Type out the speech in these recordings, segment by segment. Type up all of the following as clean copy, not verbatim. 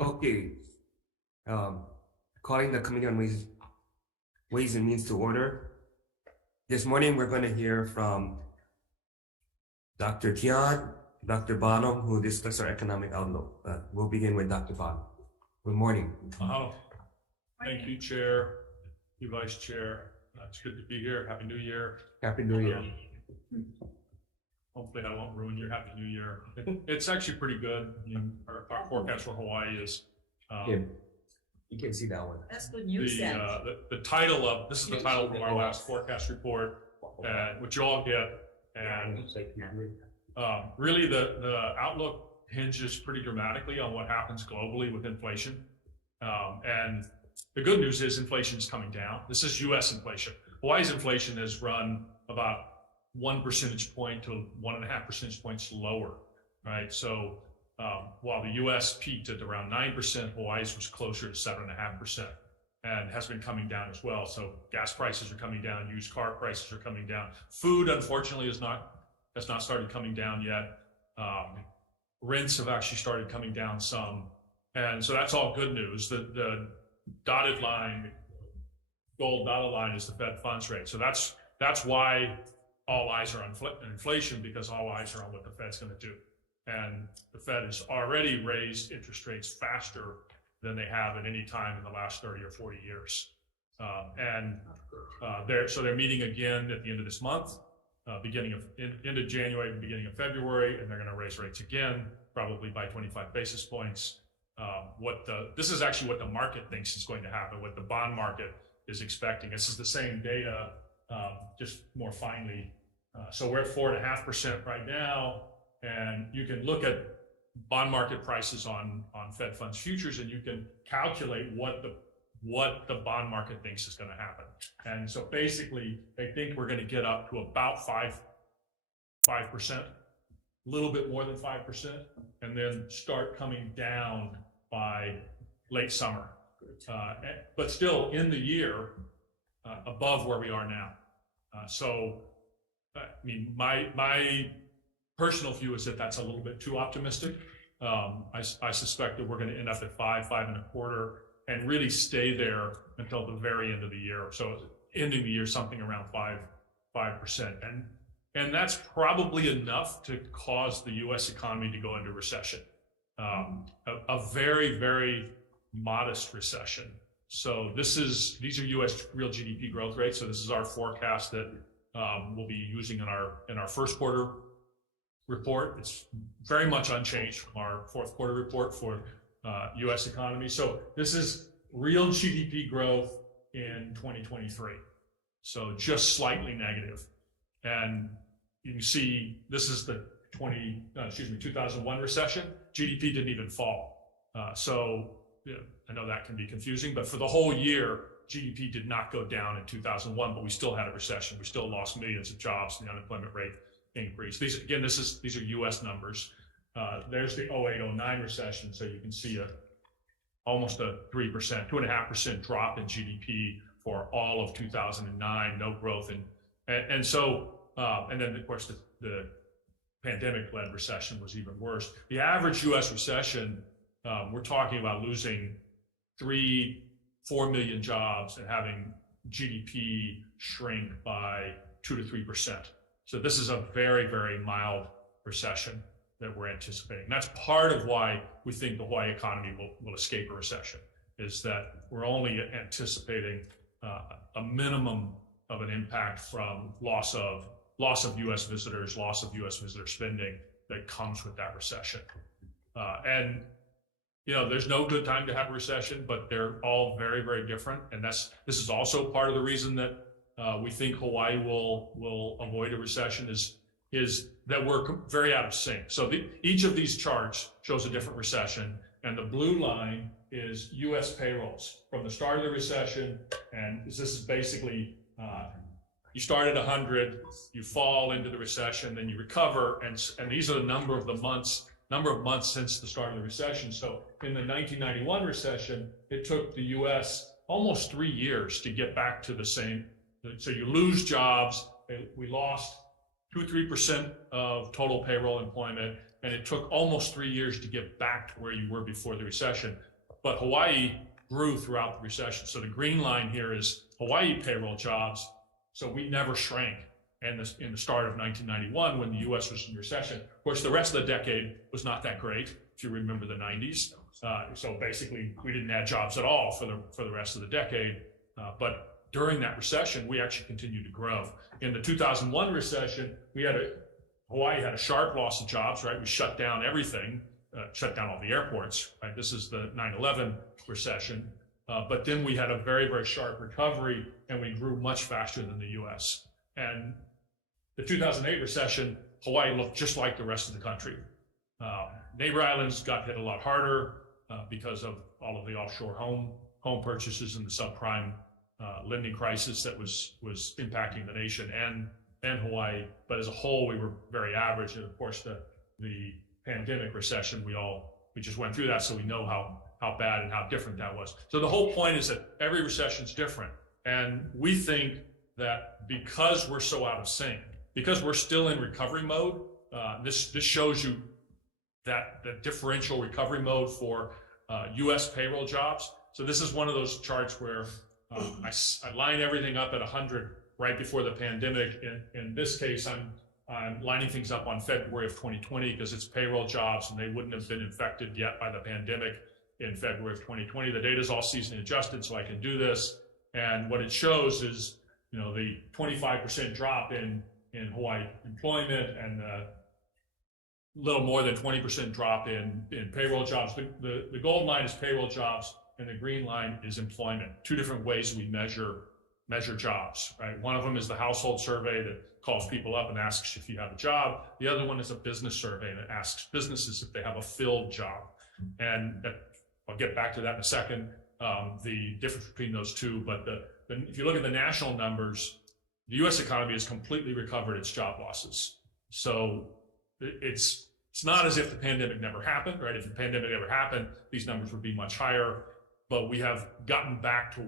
Okay. Calling the Committee on Ways and Means to order. This morning, we're going to hear from Dr. Tian, Dr. Bonham, who will discuss our economic outlook. We'll begin with Dr. Bonham. Good morning. Thank you, Chair. You, Vice Chair. It's good to be here. Happy New Year. Happy New Year. Hopefully I won't ruin your Happy New Year. It's actually pretty good. I mean, our forecast for Hawaii is you can see that one. That's good news. The title of this is the title of our last forecast report, which you all get, and really the outlook hinges pretty dramatically on what happens globally with inflation. And the good news is inflation is coming down. This is U.S. inflation. Hawaii's inflation has run about 1 percentage point to 1.5 percentage points lower, right? So while the U.S. peaked at around 9%, Hawaii's was closer to 7.5%, and has been coming down as well. So gas prices are coming down, used car prices are coming down. Food, unfortunately, has not started coming down yet. Rents have actually started coming down some, and so that's all good news. The dotted line, gold dotted line, is the Fed funds rate. So that's why all eyes are on inflation, because all eyes are on what the Fed's going to do. And the Fed has already raised interest rates faster than they have at any time in the last 30 or 40 years. So they're meeting again at the end of this month, end of January, beginning of February, and they're going to raise rates again, probably by 25 basis points. This is actually what the market thinks is going to happen, what the bond market is expecting. This is the same data, just more finely. So we're at 4.5% right now, and you can look at bond market prices on Fed funds futures, and you can calculate what the bond market thinks is going to happen. And so basically, they think we're going to get up to about 5%, a little bit more than 5%, and then start coming down by late summer, but still in the year above where we are now. So, I mean, my personal view is that that's a little bit too optimistic. I suspect that we're going to end up at 5.25, and really stay there until the very end of the year. So ending the year something around 5%, and that's probably enough to cause the U.S. economy to go into recession. A very, very modest recession. So these are U.S. real GDP growth rates. So this is our forecast that we'll be using in our first quarter report. It's very much unchanged from our fourth quarter report for U.S. economy. So this is real GDP growth in 2023. So just slightly negative. And you can see this is the 2001 recession. GDP didn't even fall. I know that can be confusing, but for the whole year, GDP did not go down in 2001, but we still had a recession. We still lost millions of jobs, and the unemployment rate increased. These are U.S. numbers. There's the 08-09 recession, so you can see almost a 3%, 2.5% drop in GDP for all of 2009, no growth, and then of course the pandemic-led recession was even worse. The average U.S. recession, we're talking about losing 3-4 million jobs and having GDP shrink by 2 to 3%. So this is a very, very mild recession that we're anticipating. And that's part of why we think the Hawaii economy will escape a recession, is that we're only anticipating a minimum of an impact from loss of U.S. visitors, loss of U.S. visitor spending that comes with that recession. And there's no good time to have a recession, but they're all very, very different. And this is also part of the reason that we think Hawaii will avoid a recession is that we're very out of sync. So each of these charts shows a different recession, and the blue line is U.S. payrolls from the start of the recession, and this is basically you start at 100, you fall into the recession, then you recover, and these are the number of months since the start of the recession. So in the 1991 recession, it took the U.S. almost 3 years to get back to the same. So you lose jobs. We lost 2-3% of total payroll employment, and it took almost 3 years to get back to where you were before the recession. But Hawaii grew throughout the recession. So the green line here is Hawaii payroll jobs. So we never shrank in the start of 1991 when the U.S. was in recession. Of course, the rest of the decade was not that great, if you remember the 90s. So basically, we didn't add jobs at all for the rest of the decade. But during that recession, we actually continued to grow. In the 2001 recession, Hawaii had a sharp loss of jobs, right? We shut down everything, shut down all the airports, right? This is the 9/11 recession. But then we had a very, very sharp recovery, and we grew much faster than the U.S. And the 2008 recession, Hawaii looked just like the rest of the country. Neighbor islands got hit a lot harder because of all of the offshore home purchases and the subprime lending crisis that was impacting the nation and Hawaii. But as a whole, we were very average. And of course, the pandemic recession, we just went through that, so we know how bad and how different that was. So the whole point is that every recession is different. And we think that because we're so out of sync, because we're still in recovery mode, this shows you that the differential recovery mode for U.S. payroll jobs. So this is one of those charts where I line everything up at 100 right before the pandemic. In this case, I'm lining things up on February of 2020 because it's payroll jobs and they wouldn't have been infected yet by the pandemic in February of 2020. The data is all seasonally adjusted, so I can do this. And what it shows is, the 25% drop in Hawaii employment and a little more than 20% drop in payroll jobs. The gold line is payroll jobs, and the green line is employment. Two different ways we measure jobs, right? One of them is the household survey that calls people up and asks if you have a job. The other one is a business survey that asks businesses if they have a filled job. And I'll get back to that in a second, the difference between those two. But if you look at the national numbers, the U.S. economy has completely recovered its job losses. So it's not as if the pandemic never happened, right? If the pandemic ever happened, these numbers would be much higher. But we have gotten back to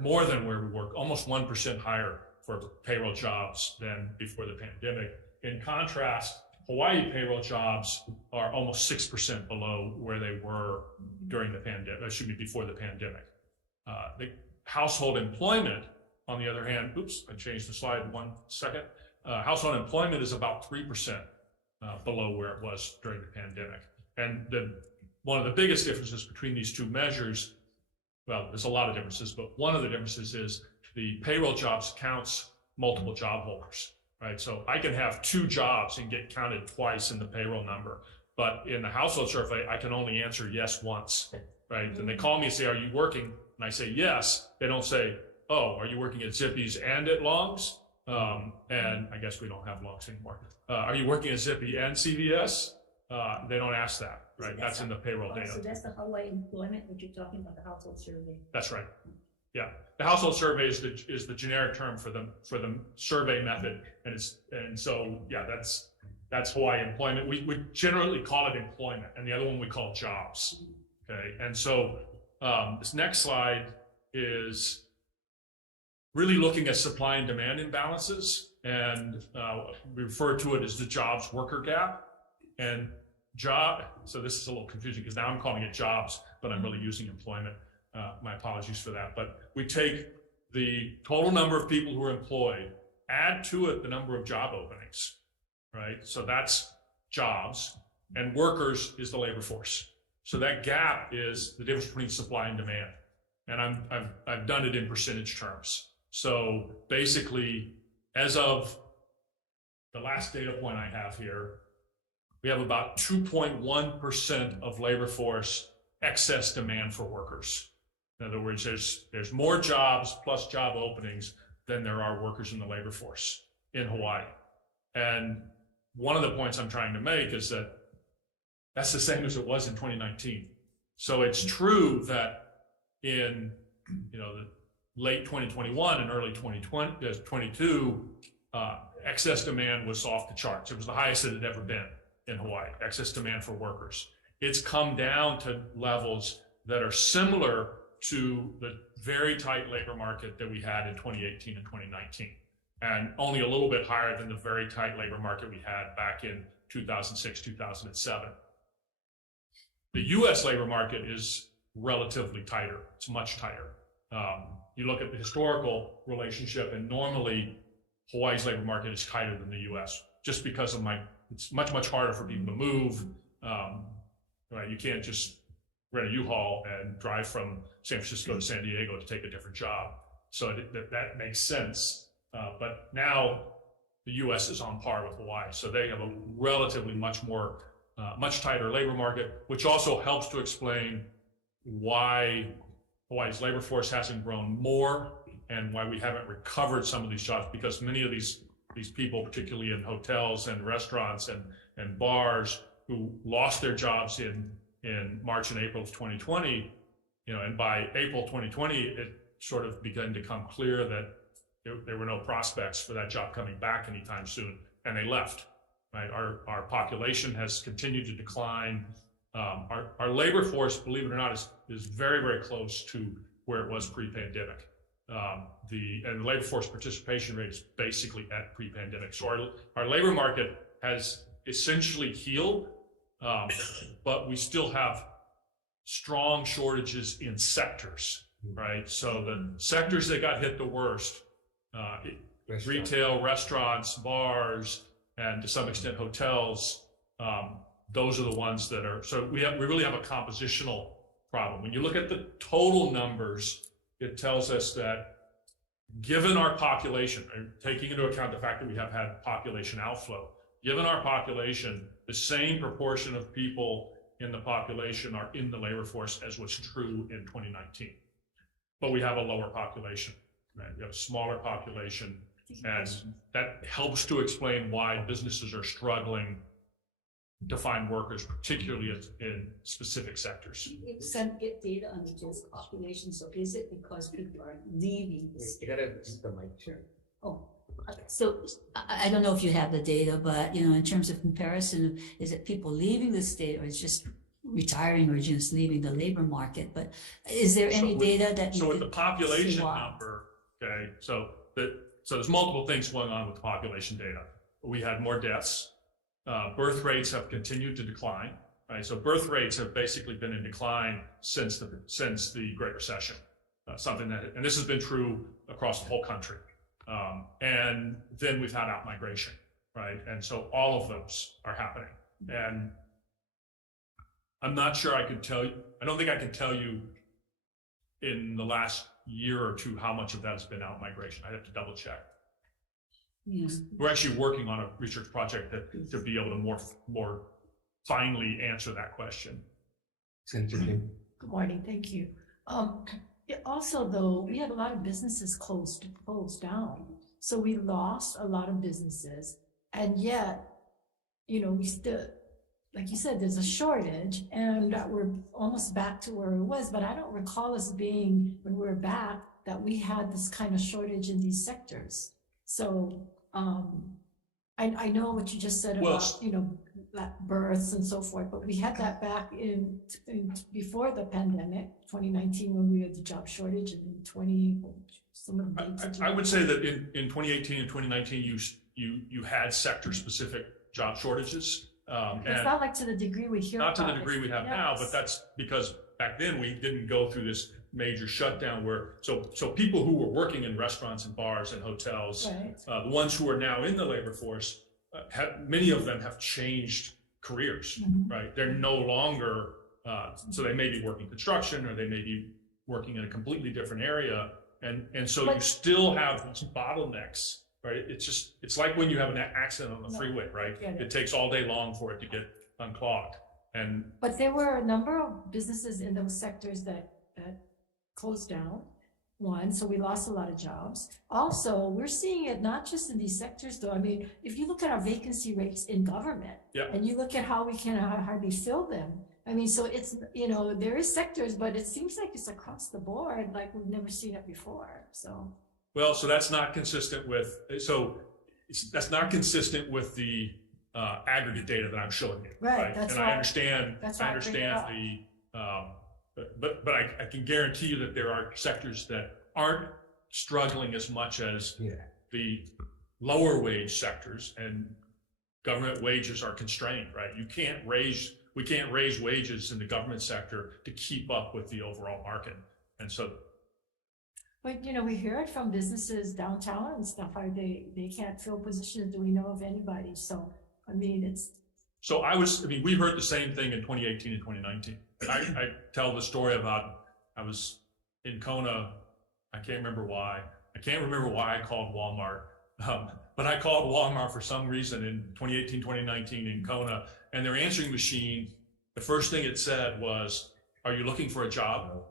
more than where we were, almost 1% higher for payroll jobs than before the pandemic. In contrast, Hawaii payroll jobs are almost 6% below where they were during the pandemic, before the pandemic. The household employment, on the other hand, I changed the slide 1 second. Household employment is about 3% below where it was during the pandemic. And one of the biggest differences between these two measures, well, there's a lot of differences, but one of the differences is the payroll jobs counts multiple job holders, right? So I can have 2 jobs and get counted twice in the payroll number, but in the household survey, I can only answer yes once, right? And they call me and say, are you working? And I say yes. They don't say, oh, are you working at Zippy's and at Long's? And I guess we don't have Long's anymore. Are you working at Zippy and CVS? They don't ask that, right? So that's in the payroll data. So that's the Hawaii employment that you're talking about, the household survey. That's right. Yeah, the household survey is the generic term for the survey method, and so yeah, that's Hawaii employment. We generally call it employment, and the other one we call jobs. Okay, and so this next slide is really looking at supply and demand imbalances, and we refer to it as the jobs worker gap. And so this is a little confusing because now I'm calling it jobs, but I'm really using employment. My apologies for that. But we take the total number of people who are employed, add to it the number of job openings, right? So that's jobs, and workers is the labor force. So that gap is the difference between supply and demand. And I've done it in percentage terms. So basically, as of the last data point I have here, we have about 2.1% of labor force excess demand for workers. In other words, there's more jobs plus job openings than there are workers in the labor force in Hawaii. And one of the points I'm trying to make is that that's the same as it was in 2019. So it's true that in the late 2021 and early 2022, excess demand was off the charts. It was the highest it had ever been in Hawaii, excess demand for workers. It's come down to levels that are similar to the very tight labor market that we had in 2018 and 2019. and only a little bit higher than the very tight labor market we had back in 2006, 2007. The US labor market is relatively tighter. It's much tighter. You look at the historical relationship, and normally Hawaii's labor market is tighter than the US just because of it's much, much harder for people to move. Right? You can't just rent a U-Haul and drive from San Francisco to San Diego to take a different job. So that makes sense. But now the US is on par with Hawaii. So they have a relatively much tighter labor market, which also helps to explain why Hawaii's labor force hasn't grown more and why we haven't recovered some of these jobs, because many of these people, particularly in hotels and restaurants and bars, who lost their jobs in March and April of 2020, and by April 2020, it sort of began to become clear that there were no prospects for that job coming back anytime soon, and they left. Right? Our population has continued to decline. Our labor force, believe it or not, is very, very close to where it was pre-pandemic. The labor force participation rate is basically at pre-pandemic. So our labor market has essentially healed, but we still have strong shortages in sectors, right? So the sectors that got hit the worst, retail, restaurants, bars, and to some extent hotels, those are the ones that are, so we really have a compositional problem. When you look at the total numbers, it tells us that given our population, and taking into account the fact that we have had population outflow, given our population, the same proportion of people in the population are in the labor force as was true in 2019. But we have a lower population, right? We have a smaller population, and that helps to explain why businesses are struggling to find workers, particularly in specific sectors. You get data on the just population, so is it because people are leaving the state? You gotta use the mic. Sure. Oh, So I don't know if you have the data, but in terms of comparison, is it people leaving the state or it's just retiring or just leaving the labor market? But is there any data that so you with the could population see why? number, okay, so there's multiple things going on with the population data. We had more deaths. Birth rates have continued to decline. Right, so birth rates have basically been in decline since the Great Recession. And this has been true across the whole country. And then we've had outmigration, right? And so all of those are happening. And I'm not sure I don't think I can tell you in the last year or two how much of that has been outmigration. I'd have to double check. Yeah. We're actually working on a research project to be able to more finely answer that question. It's interesting. Good morning, thank you. Also, though, we had a lot of businesses closed down. So we lost a lot of businesses. And yet, we still, like you said, there's a shortage and we're almost back to where it was. But I don't recall us being, when we're back, that we had this kind of shortage in these sectors. So I know what you just said about, births and so forth, but we had that back in before the pandemic, 2019, when we had the job shortage, and in some of the dates. I would say that in 2018 and 2019, you had sector-specific job shortages. It's not like to the degree we hear not to the about degree it. we have now, but that's because back then we didn't go through this major shutdown so people who were working in restaurants and bars and hotels, Right. The ones who are now in the labor force, many of them have changed careers, right? They're no longer, so they may be working construction or they may be working in a completely different area. And so you still have these bottlenecks, right? It's like when you have an accident on the freeway, right? It takes all day long for it to get unclogged. But there were a number of businesses in those sectors that closed down. One, so we lost a lot of jobs. Also, we're seeing it not just in these sectors, though. I mean, if you look at our vacancy rates in government, and you look at how we can hardly fill them. I mean, so it's, there is sectors, but it seems like it's across the board, like we've never seen it before. So. Well, so that's not consistent with, the aggregate data that I'm showing you. Right. That's and why, I understand but I can guarantee you that there are sectors that aren't struggling as much as the lower wage sectors, and government wages are constrained, right? We can't raise wages in the government sector to keep up with the overall market. And so, But, we hear it from businesses downtown and stuff, they can't fill positions. Do we know of anybody? So, I mean, we heard the same thing in 2018 and 2019. I tell the story about, I was in Kona, I can't remember why I called Walmart. But I called Walmart for some reason in 2018, 2019 in Kona, and their answering machine, the first thing it said was, "Are you looking for a job?"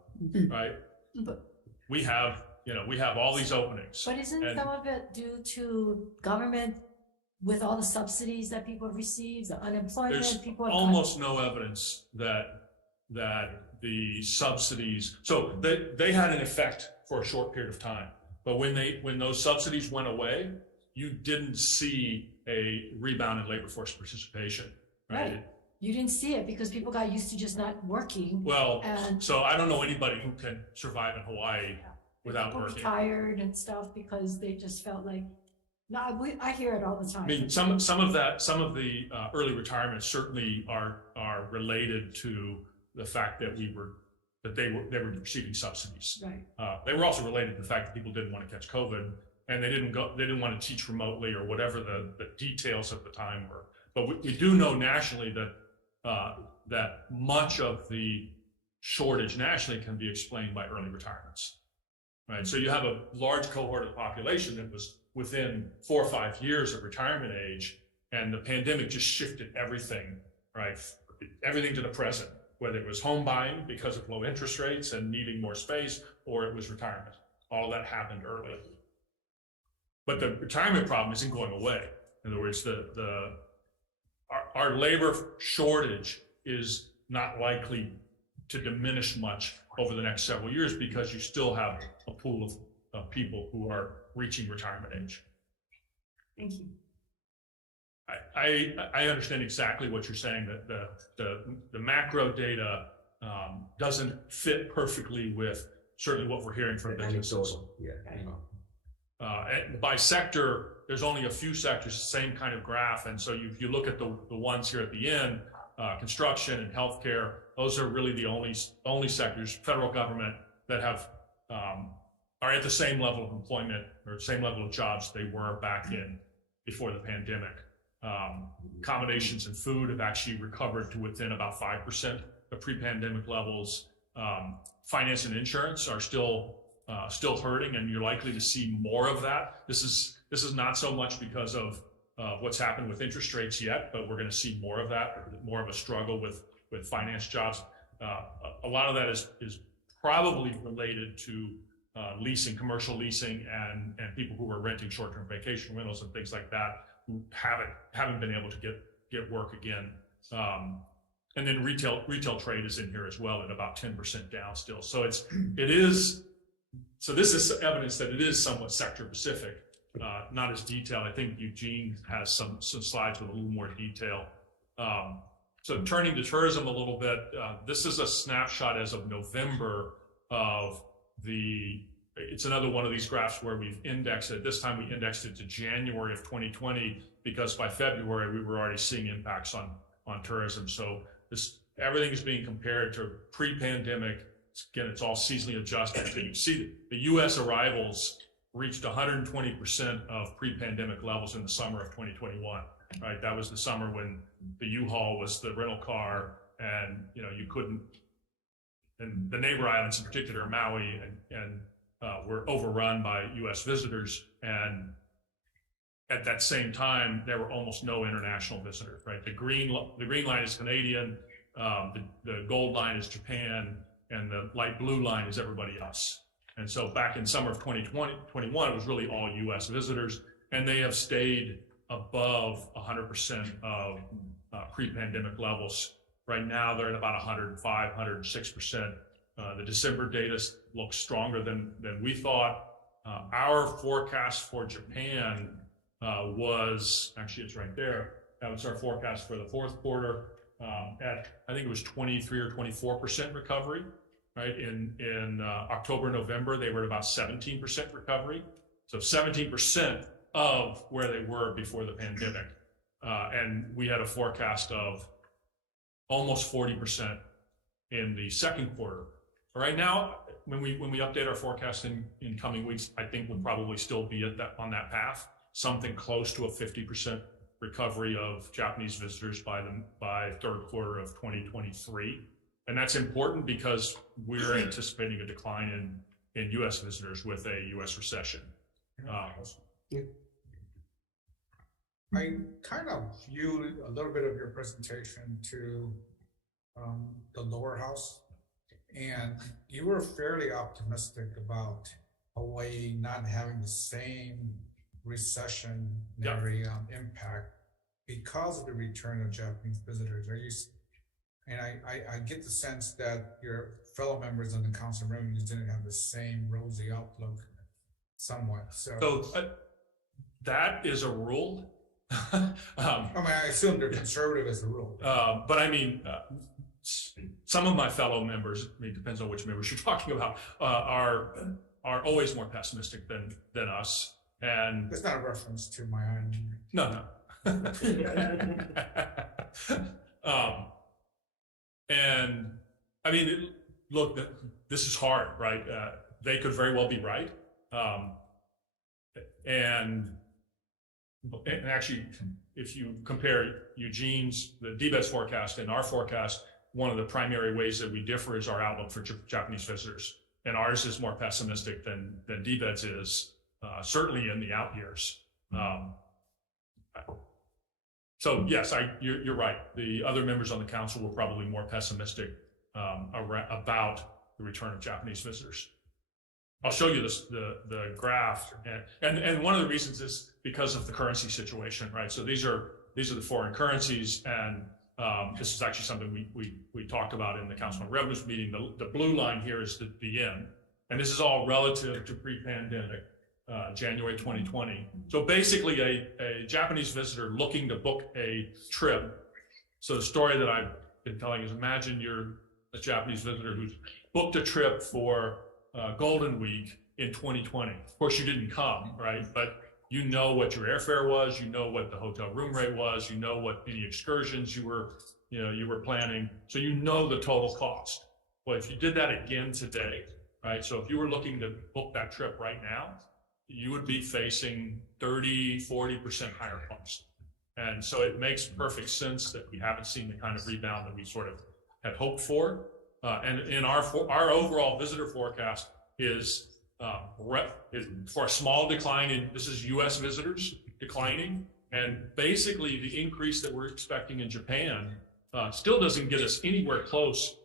Right? But, We have all these openings. but isn't And- some of it due to government with all the subsidies that people have received, the unemployment, There's people have almost no evidence that the subsidies, so they had an effect for a short period of time, but when those subsidies went away, you didn't see a rebound in labor force participation, right? Right. You didn't see it because people got used to just not working. Well, And so I don't know anybody who can survive in Hawaii without people working. retired and stuff because they just felt like, I hear it all the time. I mean, some of the early retirements certainly are related to the fact that they were receiving subsidies. Right. They were also related to the fact that people didn't want to catch COVID, and they didn't want to teach remotely or whatever the details at the time were. But we do know nationally that much of the shortage nationally can be explained by early retirements, right? So you have a large cohort of the population that was within 4 or 5 years of retirement age, and the pandemic just shifted everything, right? Everything to the present, whether it was home buying because of low interest rates and needing more space, or it was retirement. All of that happened early. But the retirement problem isn't going away. In other words, our labor shortage is not likely to diminish much over the next several years because you still have a pool of people who are reaching retirement age. Thank you. I understand exactly what you're saying, that the macro data doesn't fit perfectly with certainly what we're hearing from businesses. And by sector, there's only a few sectors, the same kind of graph. And so if you look at the ones here at the end, construction and healthcare, those are really the only sectors, federal government, that have are at the same level of employment or same level of jobs they were back in before the pandemic. Accommodations and food have actually recovered to within about 5% of pre-pandemic levels. Finance and insurance are still hurting, and you're likely to see more of that. This is not so much because of what's happened with interest rates yet, but we're going to see more of that, more of a struggle with finance jobs. A lot of that is probably related to leasing, commercial leasing, and people who were renting short-term vacation rentals and things like that who haven't been able to get work again. And then retail trade is in here as well at about 10% down still. So so this is evidence that it is somewhat sector specific, not as detailed. I think Eugene has some slides with a little more detail. So turning to tourism a little bit, this is a snapshot as of November of it's another one of these graphs where we've indexed it. This time we indexed it to January of 2020 because by February we were already seeing impacts on tourism. So everything is being compared to pre-pandemic. Again, it's all seasonally adjusted. So you see the U.S. arrivals reached 120% of pre-pandemic levels in the summer of 2021, right? That was the summer when the U-Haul was the rental car, and you couldn't, and the neighbor islands in particular, Maui and were overrun by U.S. visitors. And at that same time, there were almost no international visitors, right? The green line is Canadian, the gold line is Japan, and the light blue line is everybody else. And so back in summer of 2021, it was really all U.S. visitors, and they have stayed above 100% of pre-pandemic levels. Right now, they're at about 105, 106%. The December data looks stronger than we thought. Our forecast for Japan was, actually it's right there. That was our forecast for the fourth quarter at, I think it was 23 or 24% recovery, right? In October, November, they were at about 17% recovery. So 17% of where they were before the pandemic. And we had a forecast of almost 40% in the second quarter. Right now, when we update our forecast in coming weeks, I think we'll probably still be on that path, something close to a 50% recovery of Japanese visitors by third quarter of 2023. And that's important because we're anticipating a decline in U.S. visitors with a U.S. recession. I kind of viewed a little bit of your presentation to the lower house, and you were fairly optimistic about Hawaii not having the same recessionary impact because of the return of Japanese visitors. And I get the sense that your fellow members on the Council of Revenues didn't have the same rosy outlook somewhat. So that is a rule. I mean, I assume they're conservative as a rule. But I mean, some of my fellow members, I mean, it depends on which members you're talking about, are always more pessimistic than us. And it's not a reference to my own. No. And I mean, look, this is hard, right? They could very well be right. And actually, if you compare Eugene's, the DBED's forecast and our forecast, one of the primary ways that we differ is our outlook for Japanese visitors. And ours is more pessimistic than DBED's is, certainly in the out years. So yes, you're right. The other members on the council were probably more pessimistic about the return of Japanese visitors. I'll show you the graph, and one of the reasons is because of the currency situation, right? So these are the foreign currencies, and this is actually something we talked about in the Council on Revenues meeting. The blue line here is the yen, and this is all relative to pre-pandemic. January 2020. So basically a Japanese visitor looking to book a trip. So the story that I've been telling is, imagine you're a Japanese visitor who's booked a trip for Golden Week in 2020. Of course, you didn't come, right? But you know what your airfare was, you know what the hotel room rate was, you know what any excursions you were planning. So you know the total cost. Well, if you did that again today, right? So if you were looking to book that trip right now, you would be facing 30-40% higher costs. And so it makes perfect sense that we haven't seen the kind of rebound that we sort of had hoped for. And in our overall visitor forecast is for a small decline in, this is US visitors declining. And basically the increase that we're expecting in Japan still doesn't get us anywhere close.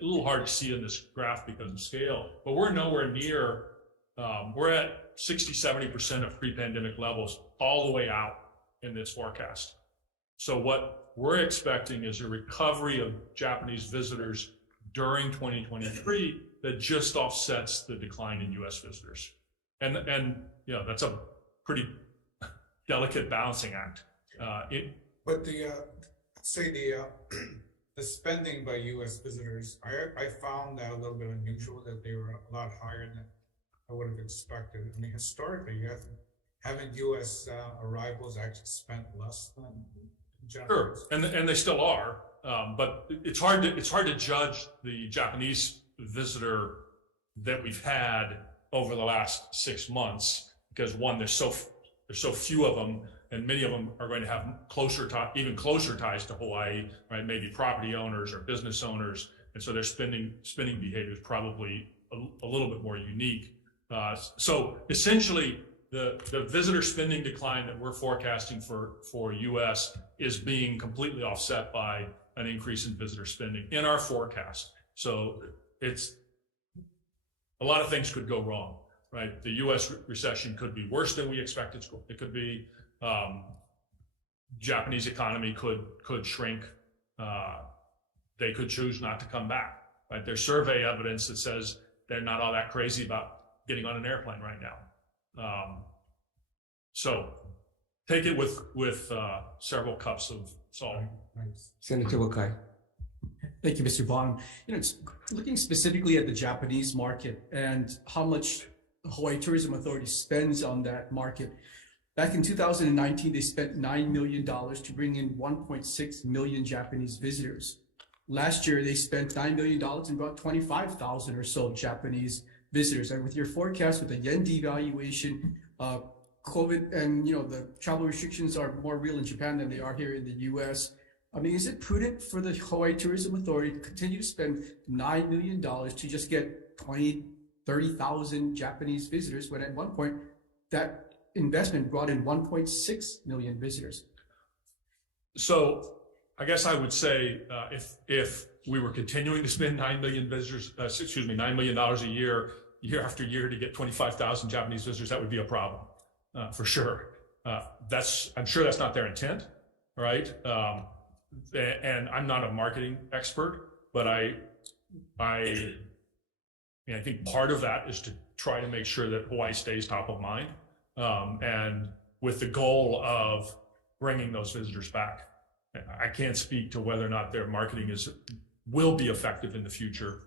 A little hard to see in this graph because of scale, but we're nowhere near, we're at 60-70% of pre-pandemic levels all the way out in this forecast. So what we're expecting is a recovery of Japanese visitors during 2023 that just offsets the decline in US visitors. And you know, that's a pretty delicate balancing act. But the spending by US visitors, I found that a little bit unusual, that they were a lot higher than I would have expected. I mean, historically, haven't U.S. arrivals actually spent less than Japanese? Sure, and they still are, but it's hard to judge the Japanese visitor that we've had over the last 6 months because one, there's so few of them, and many of them are going to have even closer ties to Hawaii, right? Maybe property owners or business owners, and so their spending behavior is probably a little bit more unique. So essentially, the visitor spending decline that we're forecasting for U.S. is being completely offset by an increase in visitor spending in our forecast. So it's a lot of things could go wrong, right? The U.S. recession could be worse than we expect it could be. Japanese economy could shrink. They could choose not to come back, right? There's survey evidence that says they're not all that crazy about getting on an airplane right now. So take it with several cups of salt. Nice. Senator Wakai. Thank you, Mr. Bonham. It's looking specifically at the Japanese market and how much Hawaii Tourism Authority spends on that market. Back in 2019, they spent $9 million to bring in 1.6 million Japanese visitors. Last year, they spent $9 million and brought 25,000 or so Japanese visitors. And with your forecast, with the yen devaluation, COVID, and the travel restrictions are more real in Japan than they are here in the U.S. I mean, is it prudent for the Hawaii Tourism Authority to continue to spend $9 million to just get 30,000 Japanese visitors when at one point that investment brought in 1.6 million visitors? So I guess I would say if we were continuing to spend 9 million visitors, $9 million a year after year to get 25,000 Japanese visitors, that would be a problem for sure. I'm sure that's not their intent, right? And I'm not a marketing expert, but I think part of that is to try to make sure that Hawaii stays top of mind, and with the goal of bringing those visitors back. I can't speak to whether or not their marketing will be effective in the future.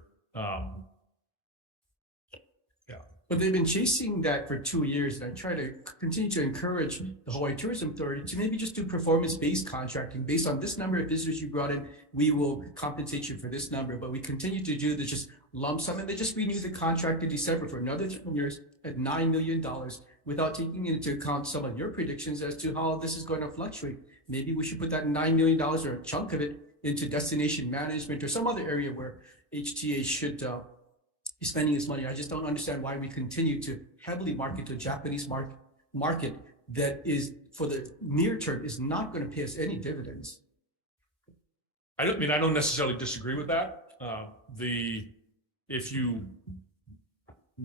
But they've been chasing that for 2 years, and I try to continue to encourage the Hawaii Tourism Authority to maybe just do performance-based contracting. Based on this number of visitors you brought in, we will compensate you for this number. But we continue to do this just lump sum, and they just renewed the contract in December for another 3 years at $9 million without taking into account some of your predictions as to how this is going to fluctuate. Maybe we should put that $9 million or a chunk of it into destination management or some other area where HTA should be spending its money. I just don't understand why we continue to heavily market to a Japanese market that is, for the near term, is not going to pay us any dividends. I don't necessarily disagree with that. If you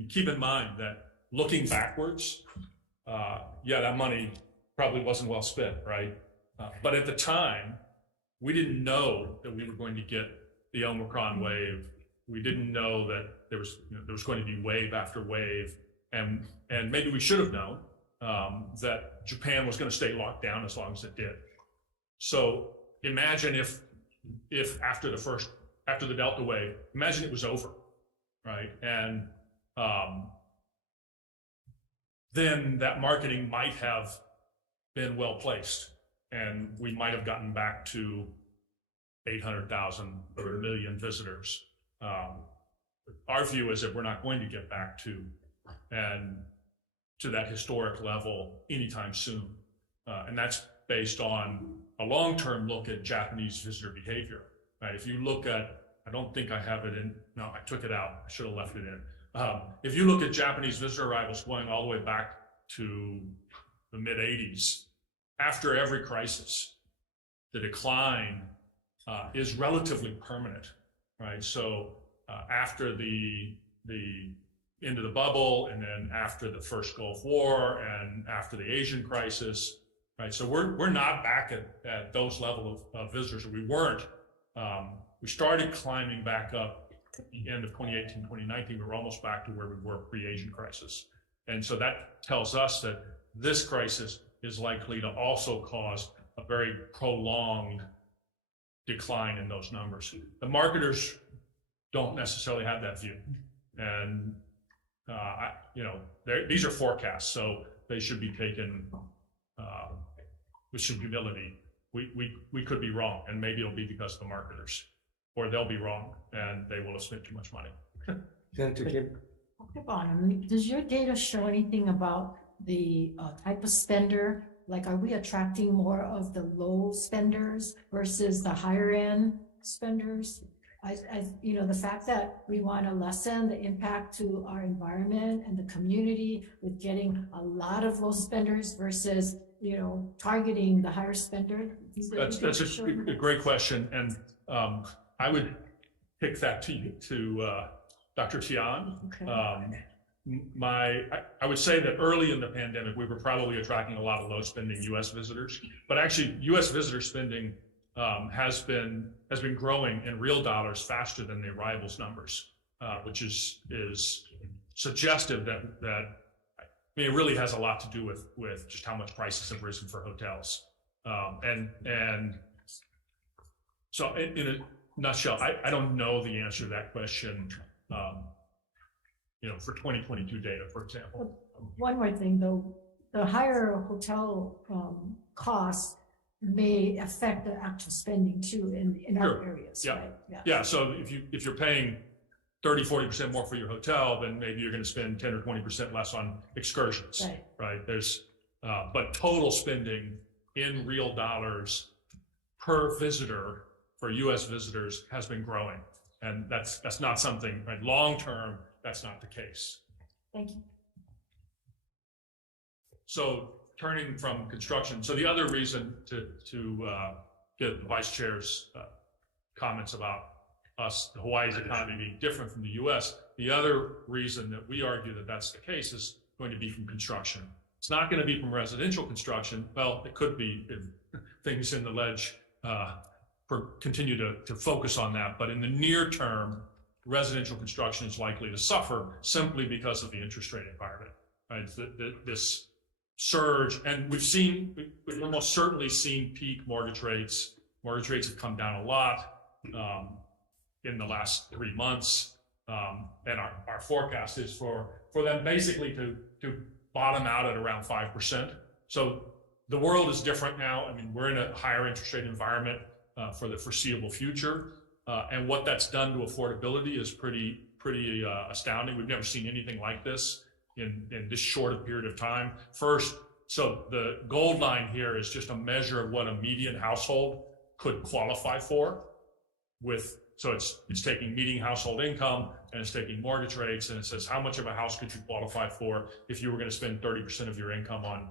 keep in mind that looking backwards, that money probably wasn't well spent, right? But at the time, we didn't know that we were going to get the Omicron wave. We didn't know that there was going to be wave after wave, and maybe we should have known that Japan was going to stay locked down as long as it did. So imagine if after the Delta wave, imagine it was over, right? And then that marketing might have been well placed, and we might have gotten back to 800,000 or 1 million visitors. Our view is that we're not going to get back to that historic level anytime soon, and that's based on a long-term look at Japanese visitor behavior. Right? If you look at, I don't think I have it in. No, I took it out. I should have left it in. If you look at Japanese visitor arrivals going all the way back to the mid '80s, after every crisis, the decline is relatively permanent. Right, so after the end of the bubble, and then after the first Gulf War, and after the Asian crisis, right? So we're not back at those level of visitors. We weren't. We started climbing back up at the end of 2018, 2019. We were almost back to where we were pre-Asian crisis, and so that tells us that this crisis is likely to also cause a very prolonged decline in those numbers. The marketers don't necessarily have that view, and these are forecasts, so they should be taken with some humility. We could be wrong, and maybe it'll be because of the marketers, or they'll be wrong and they will have spent too much money. Okay, Bonham, does your data show anything about the type of spender? Like, are we attracting more of the low spenders versus the higher end spenders? The fact that we want to lessen the impact to our environment and the community with getting a lot of low spenders versus, targeting the higher spender. That's a great question, and I would pick that to Dr. Tian. Okay. I would say that early in the pandemic, we were probably attracting a lot of low spending U.S. visitors, but actually U.S. visitor spending has been growing in real dollars faster than the arrivals numbers, which is suggestive that it really has a lot to do with just how much prices have risen for hotels, and so in a nutshell, I don't know the answer to that question. For 2022 data, for example. One more thing though, the higher hotel costs may affect the actual spending too in other Sure. areas, Yeah. right? Yeah, so if you're paying 30-40% more for your hotel, then maybe you're going to spend 10 or 20% less on excursions, Right. right? But total spending in real dollars per visitor for U.S. visitors has been growing, and that's not something, right? Long term, that's not the case. Thank you. So turning from construction, so the other reason to get the vice chair's comments about Hawaii's economy being different from the U.S., the other reason that we argue that that's the case is going to be from construction. It's not going to be from residential construction. Well, it could be if things in the ledge continue to focus on that. But in the near term, residential construction is likely to suffer simply because of the interest rate environment. Right? This surge, and we've almost certainly seen peak mortgage rates. Mortgage rates have come down a lot in the last 3 months, and our forecast is for them basically to bottom out at around 5%. So the world is different now. I mean, we're in a higher interest rate environment for the foreseeable future, and what that's done to affordability is pretty astounding. We've never seen anything like this in this short a period of time. First, so the gold line here is just a measure of what a median household could qualify for so it's taking median household income and it's taking mortgage rates, and it says how much of a house could you qualify for if you were going to spend 30% of your income on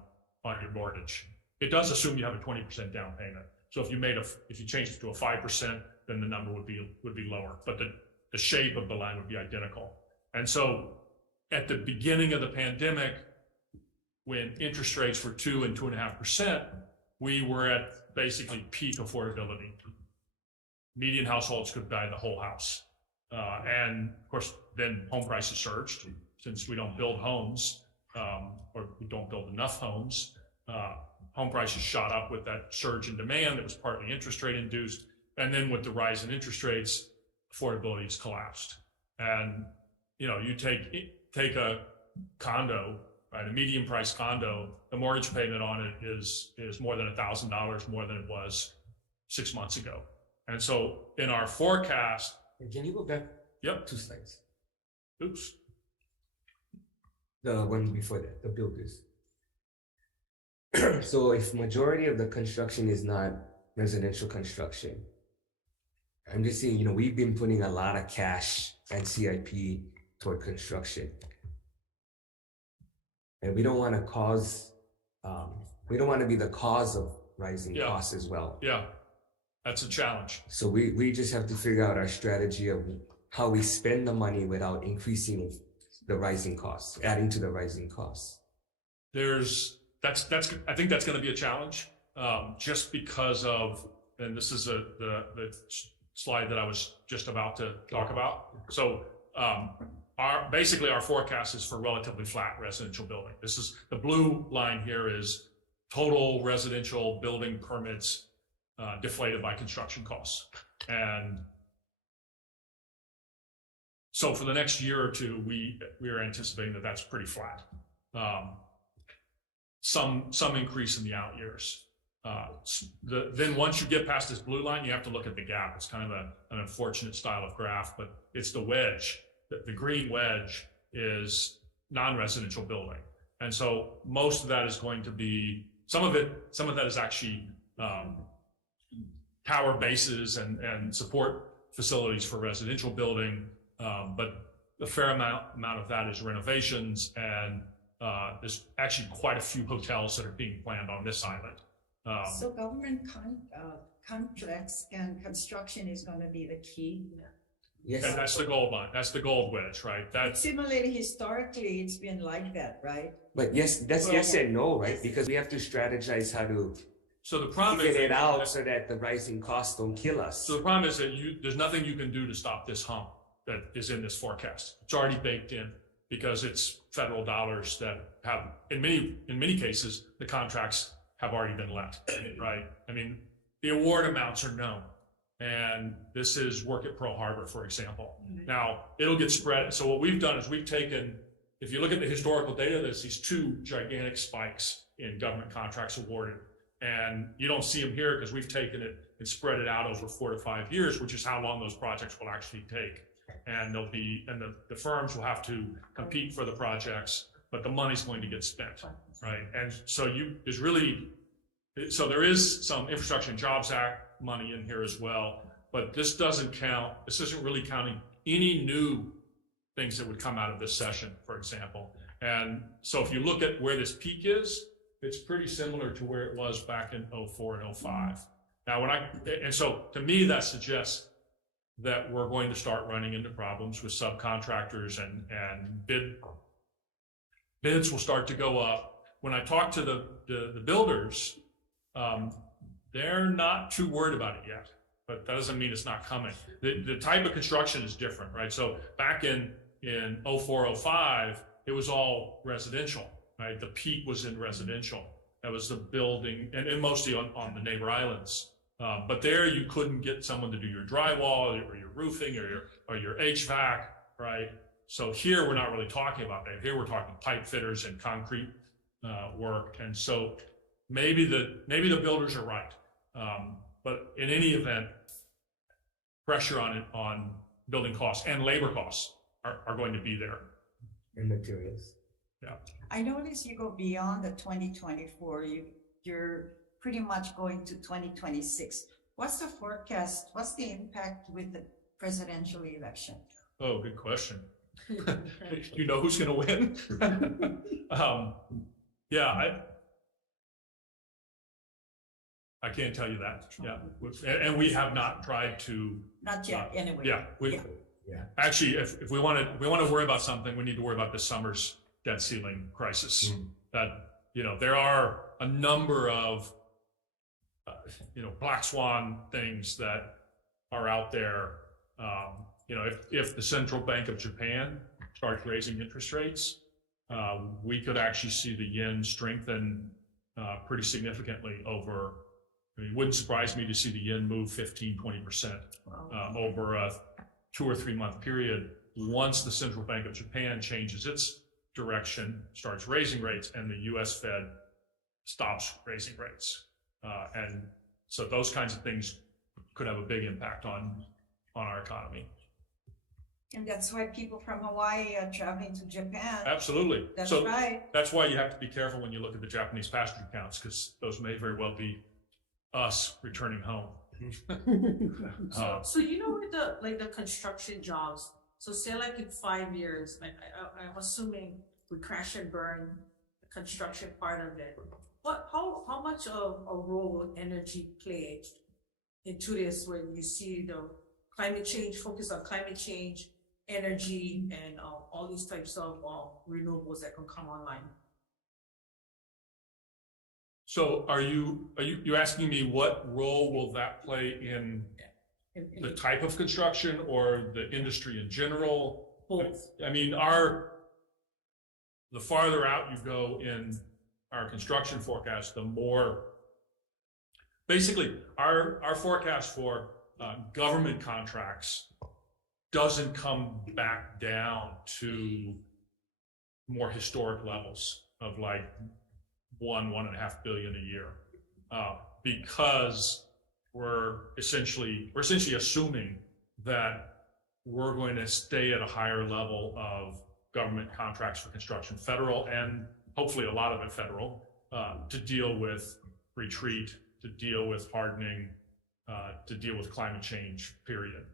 your mortgage. It does assume you have a 20% down payment. So if you change it to a 5%, then the number would be lower, but the shape of the line would be identical. And so at the beginning of the pandemic, when interest rates were 2 and 2.5%, we were at basically peak affordability. Median households could buy the whole house. And of course, then home prices surged. Since we don't build homes, or we don't build enough homes, home prices shot up with that surge in demand that was partly interest rate induced. And then with the rise in interest rates, affordability has collapsed. And you take a condo, right, a medium price condo, the mortgage payment on it is more than $1,000 more than it was 6 months ago. And so in our forecast, Can you go back yep, 2 slides? oops, The one before that, the builders. So if majority of the construction is not residential construction, I'm just saying, we've been putting a lot of cash and CIP toward construction. And we don't want to be the cause of rising Yeah. costs as well. yeah, that's a challenge. So we just have to figure out our strategy of how we spend the money without increasing the rising costs, adding to the rising costs. I think that's going to be a challenge, just because of, and this is the slide that I was just about to talk about. So basically our forecast is for relatively flat residential building. The blue line here is total residential building permits deflated by construction costs. And so for the next year or two, we are anticipating that that's pretty flat. Some increase in the out years. Then once you get past this blue line, you have to look at the gap. It's kind of an unfortunate style of graph, but it's the wedge. The green wedge is non-residential building. And so most of that is going to be, some of that is actually tower bases and support facilities for residential building. But a fair amount of that is renovations, and there's actually quite a few hotels that are being planned on this island. So government contracts and construction is going to be the key. Yes. And that's the gold line. That's the gold wedge, right? Similarly, historically, it's been like that, right? But yes, that's yes and no, right? Because we have to strategize how to So the problem is get it out so that the rising costs don't kill us. So the problem is that there's nothing you can do to stop this hump that is in this forecast. It's already baked in because it's federal dollars that have, in many cases, the contracts have already been let, right? I mean, the award amounts are known. And this is work at Pearl Harbor, for example. Now, it'll get spread. So what we've done is we've taken, if you look at the historical data, there's these two gigantic spikes in government contracts awarded. And you don't see them here because we've taken it and spread it out over 4 to 5 years, which is how long those projects will actually take. And the firms will have to compete for the projects, but the money's going to get spent, right? And so there is some Infrastructure and Jobs Act money in here as well, but this doesn't count. This isn't really counting any new things that would come out of this session, for example. And so if you look at where this peak is, it's pretty similar to where it was back in 04 and 05. Now, so to me, that suggests that we're going to start running into problems with subcontractors and bids will start to go up. When I talk to the builders, they're not too worried about it yet, but that doesn't mean it's not coming. The type of construction is different, right? So back in 04, 05, it was all residential, right? The peak was in residential. That was the building, and mostly on the neighbor islands. But there you couldn't get someone to do your drywall or your roofing or your HVAC, right? So here we're not really talking about that. Here we're talking pipe fitters and concrete work. And so maybe the builders are right. But in any event, pressure on building costs and labor costs are going to be there. And materials. Yeah. I notice you go beyond the 2024, you're pretty much going to 2026. What's the forecast? What's the impact with the presidential election? Oh, good question. You know who's going to win? Yeah, I can't tell you that. Yeah, and we have not tried to. Not yet, anyway. Yeah, actually, if we want to worry about something, we need to worry about this summer's debt ceiling crisis. That there are a number of black swan things that are out there. If the Central Bank of Japan starts raising interest rates, we could actually see the yen strengthen pretty significantly over. It wouldn't surprise me to see the yen move 15-20% over a 2 or 3 month period once the Central Bank of Japan changes its direction, starts raising rates, and the U.S. Fed stops raising rates. And so those kinds of things could have a big impact on our economy. And that's why people from Hawaii are traveling to Japan. Absolutely. That's so right. That's why you have to be careful when you look at the Japanese passenger counts, because those may very well be us returning home. So with the construction jobs, so say like in 5 years, I'm assuming we crash and burn the construction part of it. How much of a role will energy play into this when you see the climate change, focus on climate change, energy, and all these types of renewables that can come online? So are you asking me what role will that play in the type of construction or the industry in general? Both. I mean, the farther out you go in our construction forecast, the more, basically our forecast for government contracts doesn't come back down to more historic levels of like 1.5 billion a year, because we're essentially assuming that we're going to stay at a higher level of government contracts for construction, federal and hopefully a lot of it federal, to deal with retreat, to deal with hardening, to deal with climate change, period.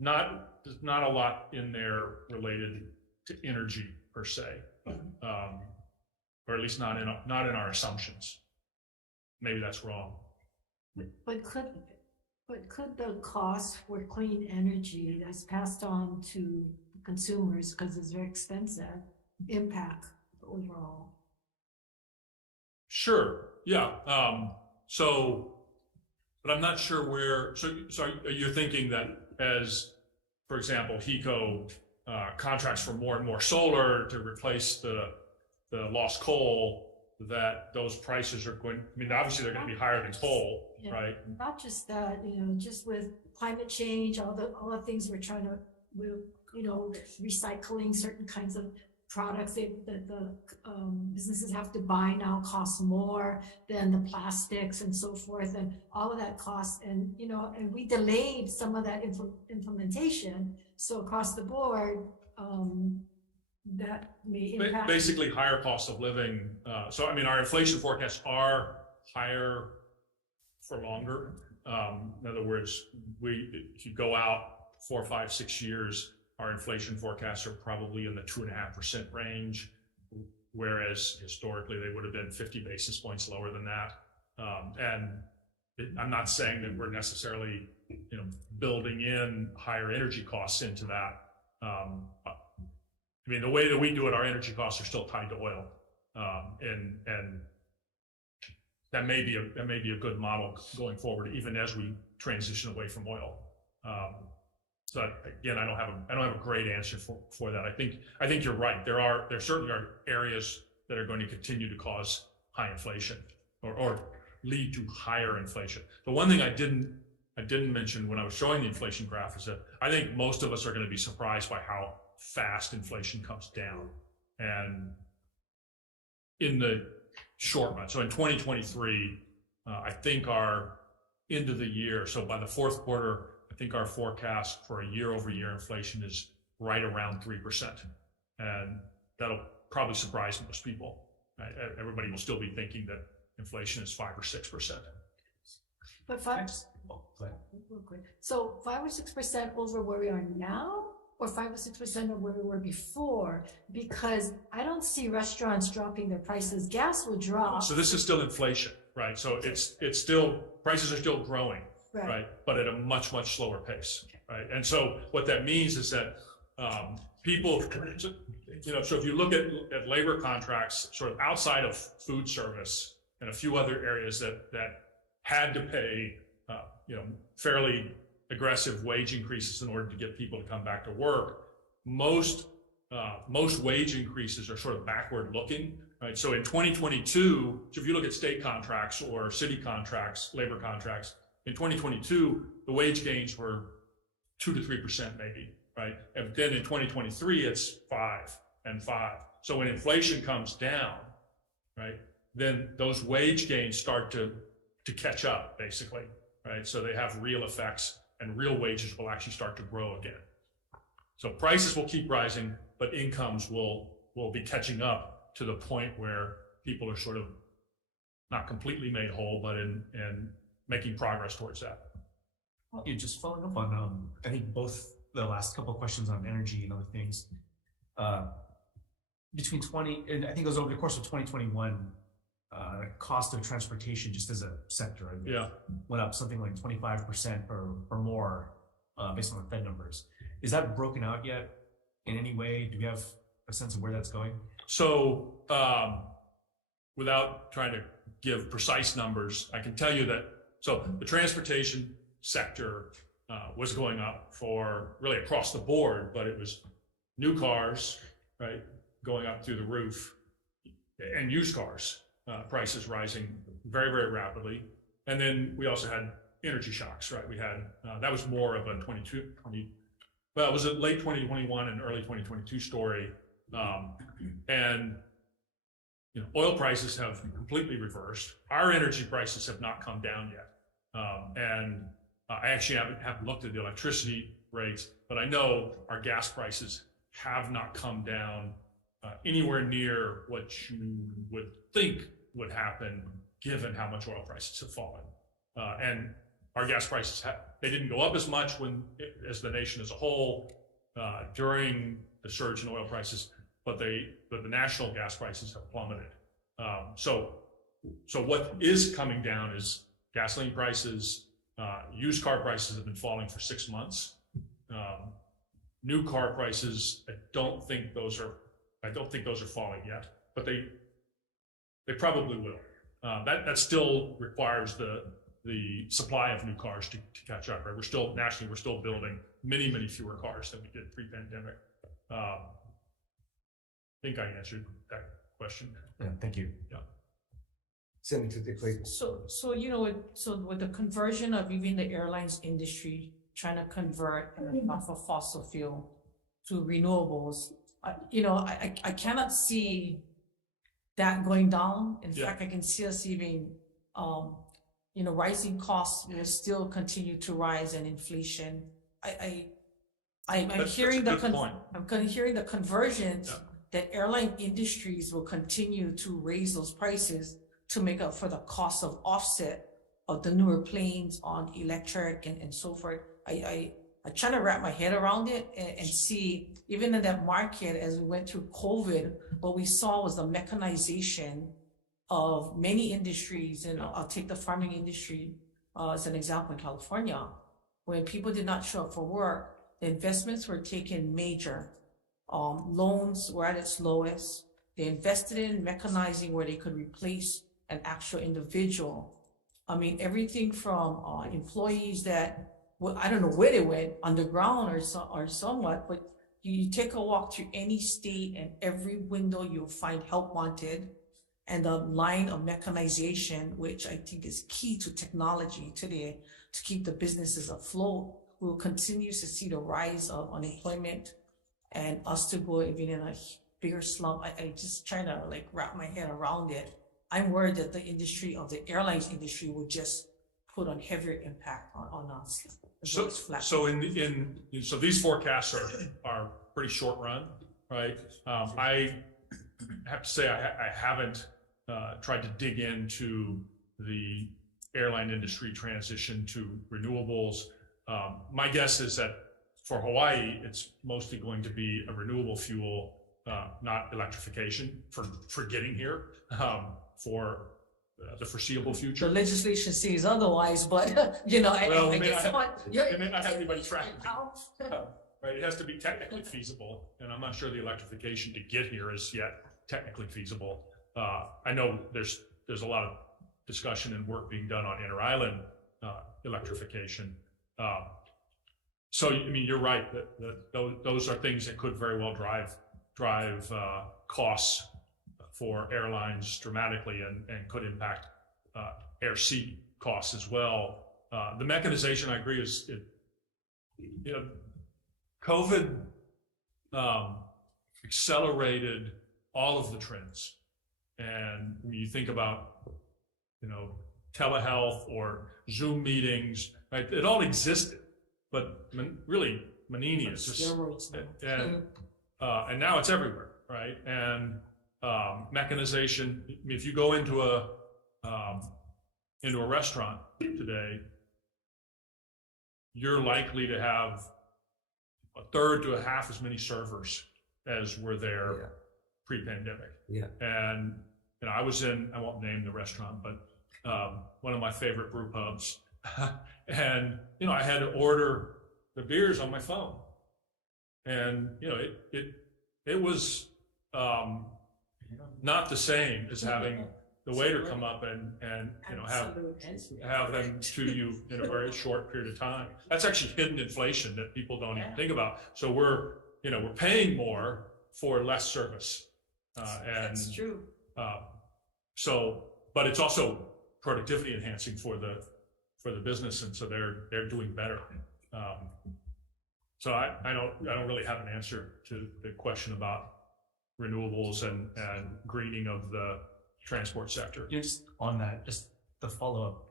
There's not a lot in there related to energy per se, or at least not in our assumptions. Maybe that's wrong. But could the cost for clean energy that's passed on to consumers, because it's very expensive, impact the overall? Sure. Yeah. But I'm not sure where. So you're thinking that as, for example, HECO contracts for more and more solar to replace the lost coal, that those prices are going. I mean, obviously they're going to be higher than coal, Yeah. right? Not just that, just with climate change, all the things we're trying to, recycling certain kinds of products that the businesses have to buy now cost more than the plastics and so forth, and all of that costs. And, you know, and we delayed some of that implementation. So across the board, that may impact. Basically, higher cost of living. So, I mean, our inflation forecasts are higher for longer. In other words, if you go out 4, 5, 6 years, our inflation forecasts are probably in the 2.5% range, whereas historically they would have been 50 basis points lower than that. I'm not saying that we're necessarily, you know, building in higher energy costs into that. I mean, the way that we do it, our energy costs are still tied to oil, and that may be a good model going forward, even as we transition away from oil. So again, I don't have a great answer for that. I think you're right. There certainly are areas that are going to continue to cause high inflation or lead to higher inflation. The one thing I didn't mention when I was showing the inflation graph is that I think most of us are going to be surprised by how fast inflation comes down, and in the short run. So in 2023, I think our end of the year, so by the fourth quarter, I think our forecast for a year-over-year inflation is right around 3%. And that'll probably surprise most people. Right? Everybody will still be thinking that inflation is 5 or 6%. But so 5 or 6% over where we are now, or 5 or 6% of where we were before? Because I don't see restaurants dropping their prices. Gas will drop. So this is still inflation, right? So it's still, prices are still growing. Right, but at a much slower pace, right? And so what that means is that people, you know, so if you look at labor contracts, sort of outside of food service and a few other areas that had to pay, you know, fairly aggressive wage increases in order to get people to come back to work, most wage increases are sort of backward looking, right? So in 2022, so if you look at state contracts or city contracts, labor contracts, in 2022, the wage gains were 2 to 3% maybe, right? And then in 2023, it's 5 and 5. So when inflation comes down, right, then those wage gains start to catch up, basically, right? So they have real effects, and real wages will actually start to grow again. So prices will keep rising, but incomes will be catching up to the point where people are sort of not completely made whole, but in making progress towards that. Yeah, just following up on, I think both the last couple of questions on energy and other things, between and I think it was over the course of 2021, cost of transportation just as a sector, I think, went up something like 25% or more, based on the Fed numbers. Is that broken out yet in any way? Do we have a sense of where that's going? So, without trying to give precise numbers, I can tell you that, so the transportation sector was going up for really across the board, but it was new cars, right, going up through the roof, and used cars prices rising very rapidly. And then we also had energy shocks, right? We had that was more of a well, it was a late 2021 and early 2022 story, and you know, oil prices have completely reversed. Our energy prices have not come down yet. And I actually haven't looked at the electricity rates, but I know our gas prices have not come down anywhere near what you would think would happen given how much oil prices have fallen. And our gas prices, they didn't go up as much as the nation as a whole during the surge in oil prices, but the national gas prices have plummeted. So what is coming down is gasoline prices. Used car prices have been falling for 6 months. New car prices, I don't think those are falling yet, but they probably will. That still requires the supply of new cars to catch up. Right? Nationally, we're still building many fewer cars than we did pre-pandemic. I think I answered that question. Yeah, thank you. Yeah. Senator DeClayton. So you know, with the conversion of even the airlines industry trying to convert off of fossil fuel to renewables, I cannot see that going down. In Yeah. fact, I can see us even, rising costs will still continue to rise and inflation. I'm That's hearing a good point. I'm hearing the convergence Yeah. that airline industries will continue to raise those prices to make up for the cost of offset of the newer planes on electric and so forth. I'm trying to wrap my head around it and see, even in that market, as we went through COVID, what we saw was the mechanization of many industries. And I'll take the farming industry as an example in California. When people did not show up for work, the investments were taken major. Loans were at its lowest. They invested in mechanizing where they could replace an actual individual. I mean, everything from employees that, well, I don't know where they went, underground or somewhat, but you take a walk through any state and every window you'll find help wanted, and the line of mechanization, which I think is key to technology today to keep the businesses afloat. We will continue to see the rise of unemployment and us to go even in a bigger slump. I just trying to like wrap my head around it. I'm worried that the industry of the airlines industry will just put on heavier impact on us. So these forecasts are pretty short run, right? I have to say I haven't tried to dig into the airline industry transition to renewables. My guess is that for Hawaii, it's mostly going to be a renewable fuel, not electrification for getting here for the foreseeable The future. legislation says otherwise, but I guess what It may not have anybody tracking. Right, it has to be technically feasible, and I'm not sure the electrification to get here is yet technically feasible. I know there's a lot of discussion and work being done on inter-island electrification. So I mean, you're right that those are things that could very well drive costs for airlines dramatically and could impact air seat costs as well. The mechanization, I agree, is COVID accelerated all of the trends. And when you think about, telehealth or Zoom meetings, right? It all existed, but really Manini is just, and now it's everywhere, right? And mechanization, I mean, if you go into a restaurant today, you're likely to have a third to a half as many servers as were there pre-pandemic. Yeah. And I was in, I won't name the restaurant, but one of my favorite brew pubs, and I had to order the beers on my phone, and it was not the same as having the waiter come up and have them to you in a very short period of time. That's actually hidden inflation that people don't even think about. So we're paying more for less service, and That's true. But it's also productivity enhancing for the business, and so they're doing better. So I don't really have an answer to the question about renewables and greening of the transport sector. Just on that, just the follow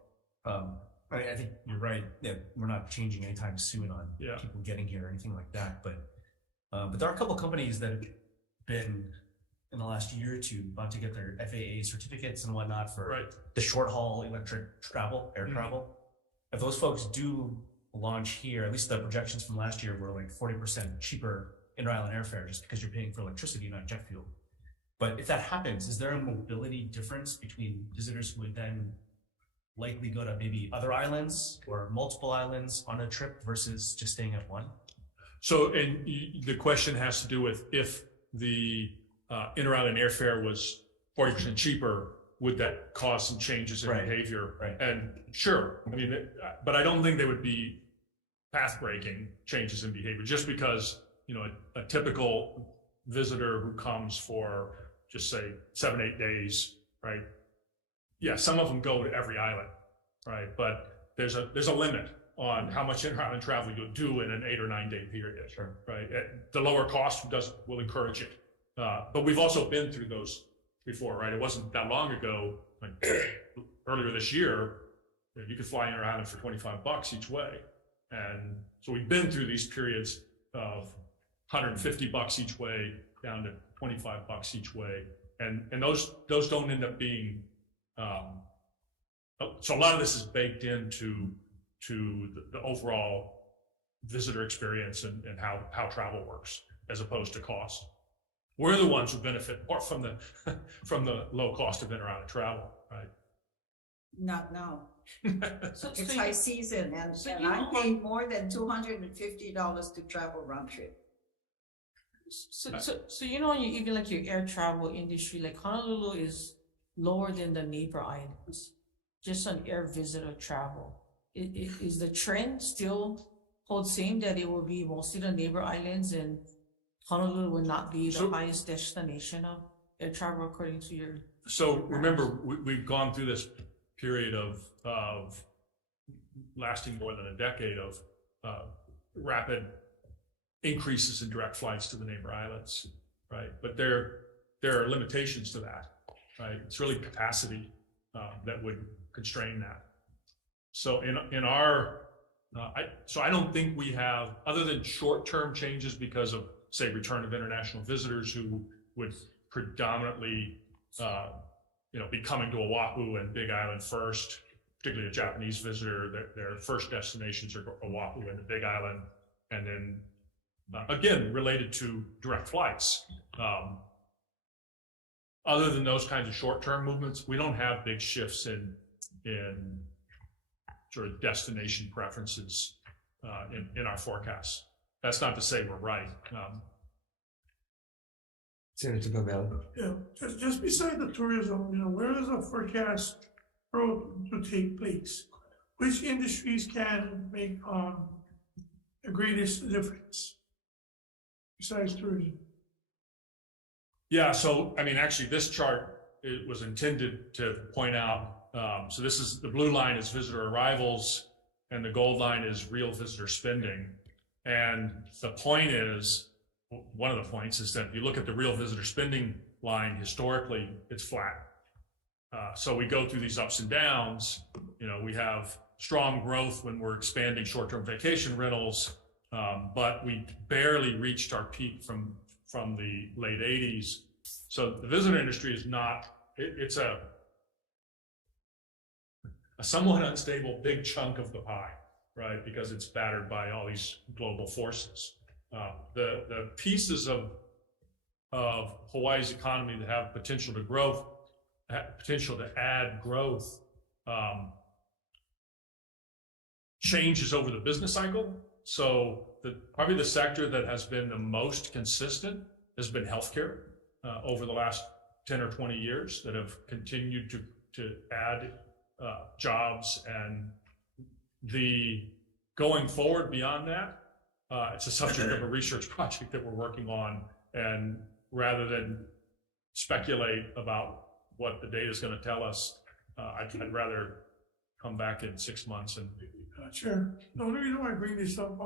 up. I think you're right that we're not changing anytime soon on people getting here or anything like that. But there are a couple companies that have been in the last year or two about to get their FAA certificates and whatnot for the short haul electric travel, air travel. If those folks do launch here, at least the projections from last year were like 40% cheaper inter-island airfare just because you're paying for electricity, not jet fuel. But if that happens, is there a mobility difference between visitors who would then likely go to maybe other islands or multiple islands on a trip versus just staying at one? So, and the question has to do with if the inter-island airfare was 40% cheaper, would that cause some changes in behavior? Right. And sure, I mean, but I don't think they would be path-breaking changes in behavior just because, a typical visitor who comes for just say 7-8 days, right? Yeah, some of them go to every island, right? But there's a limit, on how much inter-island travel you'll do in an 8 or 9 day period. Sure. Right. The lower cost will encourage it. But we've also been through those before, right? It wasn't that long ago, like earlier this year, you could fly inter-island for $25 each way. And so we've been through these periods of $150 each way down to $25 each way. And those don't end up being, so a lot of this is baked into the overall visitor experience and how travel works as opposed to cost. We're the ones who benefit more from the low cost of inter-island travel, right? Not now. So It's you- high season and you I'm know- paying more than $250 to travel round trip. So you know, even like your air travel industry, like Honolulu is lower than the neighbor islands, just on air visitor travel. Is the trend still hold same that it will be mostly the neighbor islands and Honolulu will not be the highest destination of air travel according to your? So remember, we've gone through this period of lasting more than a decade of rapid increases in direct flights to the neighbor islands, right? But there are limitations to that, right? It's really capacity that would constrain that. So in our, I don't think we have, other than short-term changes because of, say, return of international visitors who would predominantly, be coming to Oahu and Big Island first, particularly a Japanese visitor. Their first destinations are Oahu and the Big Island, and then again related to direct flights. Other than those kinds of short-term movements, we don't have big shifts in sort of destination preferences in our forecasts. That's not to say we're right. Senator Pavel. Yeah, just beside the tourism, where is the forecast growth to take place? Which industries can make the greatest difference besides tourism? Yeah, so I mean, actually, this chart was intended to point out. So this is the blue line is visitor arrivals, and the gold line is real visitor spending. And the point is, one of the points is that if you look at the real visitor spending line historically, it's flat. So we go through these ups and downs. We have strong growth when we're expanding short-term vacation rentals, but we barely reached our peak from the late 80s. So the visitor industry is not, it's a somewhat unstable big chunk of the pie, right? Because it's battered by all these global forces. The pieces of Hawaii's economy that have potential to add growth, changes over the business cycle. So probably the sector that has been the most consistent has been healthcare over the last 10 or 20 years, that have continued to add jobs. And going forward beyond that, it's a subject of a research project that we're working on. And rather than speculate about what the data is going to tell us, I'd rather come back in 6 months and. Sure. The only reason why I bring this up,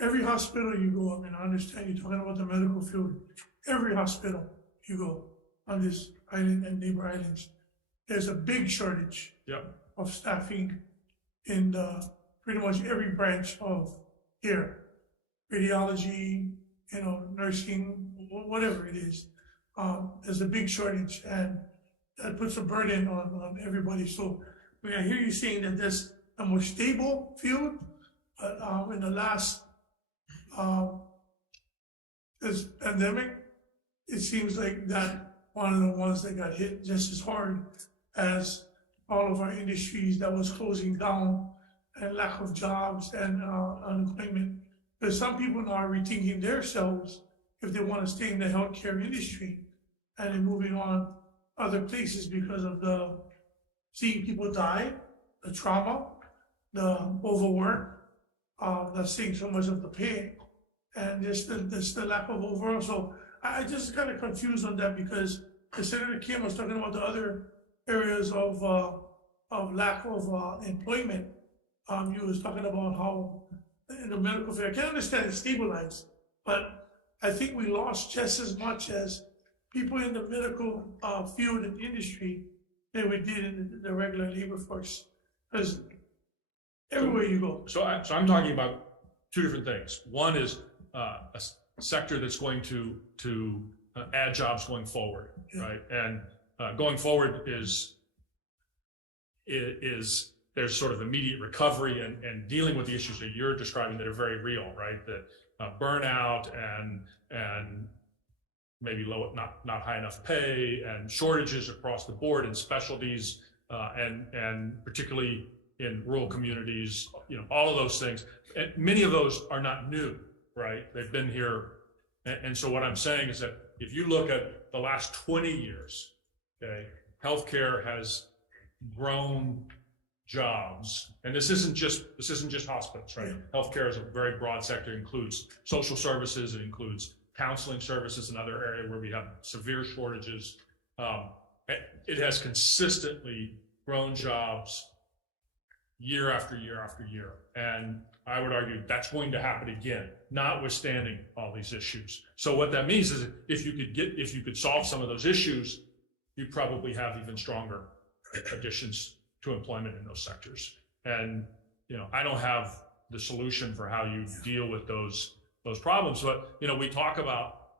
every hospital you go, I understand you're talking about the medical field. Every hospital you go on this island and neighbor islands, there's a big shortage of staffing in pretty much every branch of care, radiology, nursing, whatever it is. There's a big shortage, and that puts a burden on everybody. So when I hear you saying that there's a more stable field, but in the last this pandemic, it seems like that one of the ones that got hit just as hard as all of our industries that was closing down, and lack of jobs and unemployment. Because some people now are rethinking themselves if they want to stay in the healthcare industry and then moving on other places because of seeing people die, the trauma, the overwork, that's seeing so much of the pain, and just the lack of overall. So I just kind of confused on that, because the Senator Kim was talking about the other areas of lack of employment You was talking about how in the medical field, I can understand it stabilized, but I think we lost just as much as people in the medical field and industry than we did in the regular labor force. Because everywhere you go. So I'm talking about two different things. One is a sector that's going to add jobs going forward, right? And going forward is there's sort of immediate recovery and dealing with the issues that you're describing that are very real, right? That burnout and maybe low, not high enough pay and shortages across the board in specialties and particularly in rural communities, all of those things. And many of those are not new, right? They've been here. And so what I'm saying is that if you look at the last 20 years, okay, healthcare has grown jobs, and this isn't just hospitals, right? Healthcare is a very broad sector. It includes social services, it includes counseling services, another area where we have severe shortages. It has consistently grown jobs year after year after year, and I would argue that's going to happen again, notwithstanding all these issues. So what that means is if you could solve some of those issues, you'd probably have even stronger additions to employment in those sectors. And I don't have the solution for how you deal with those problems, but we talk about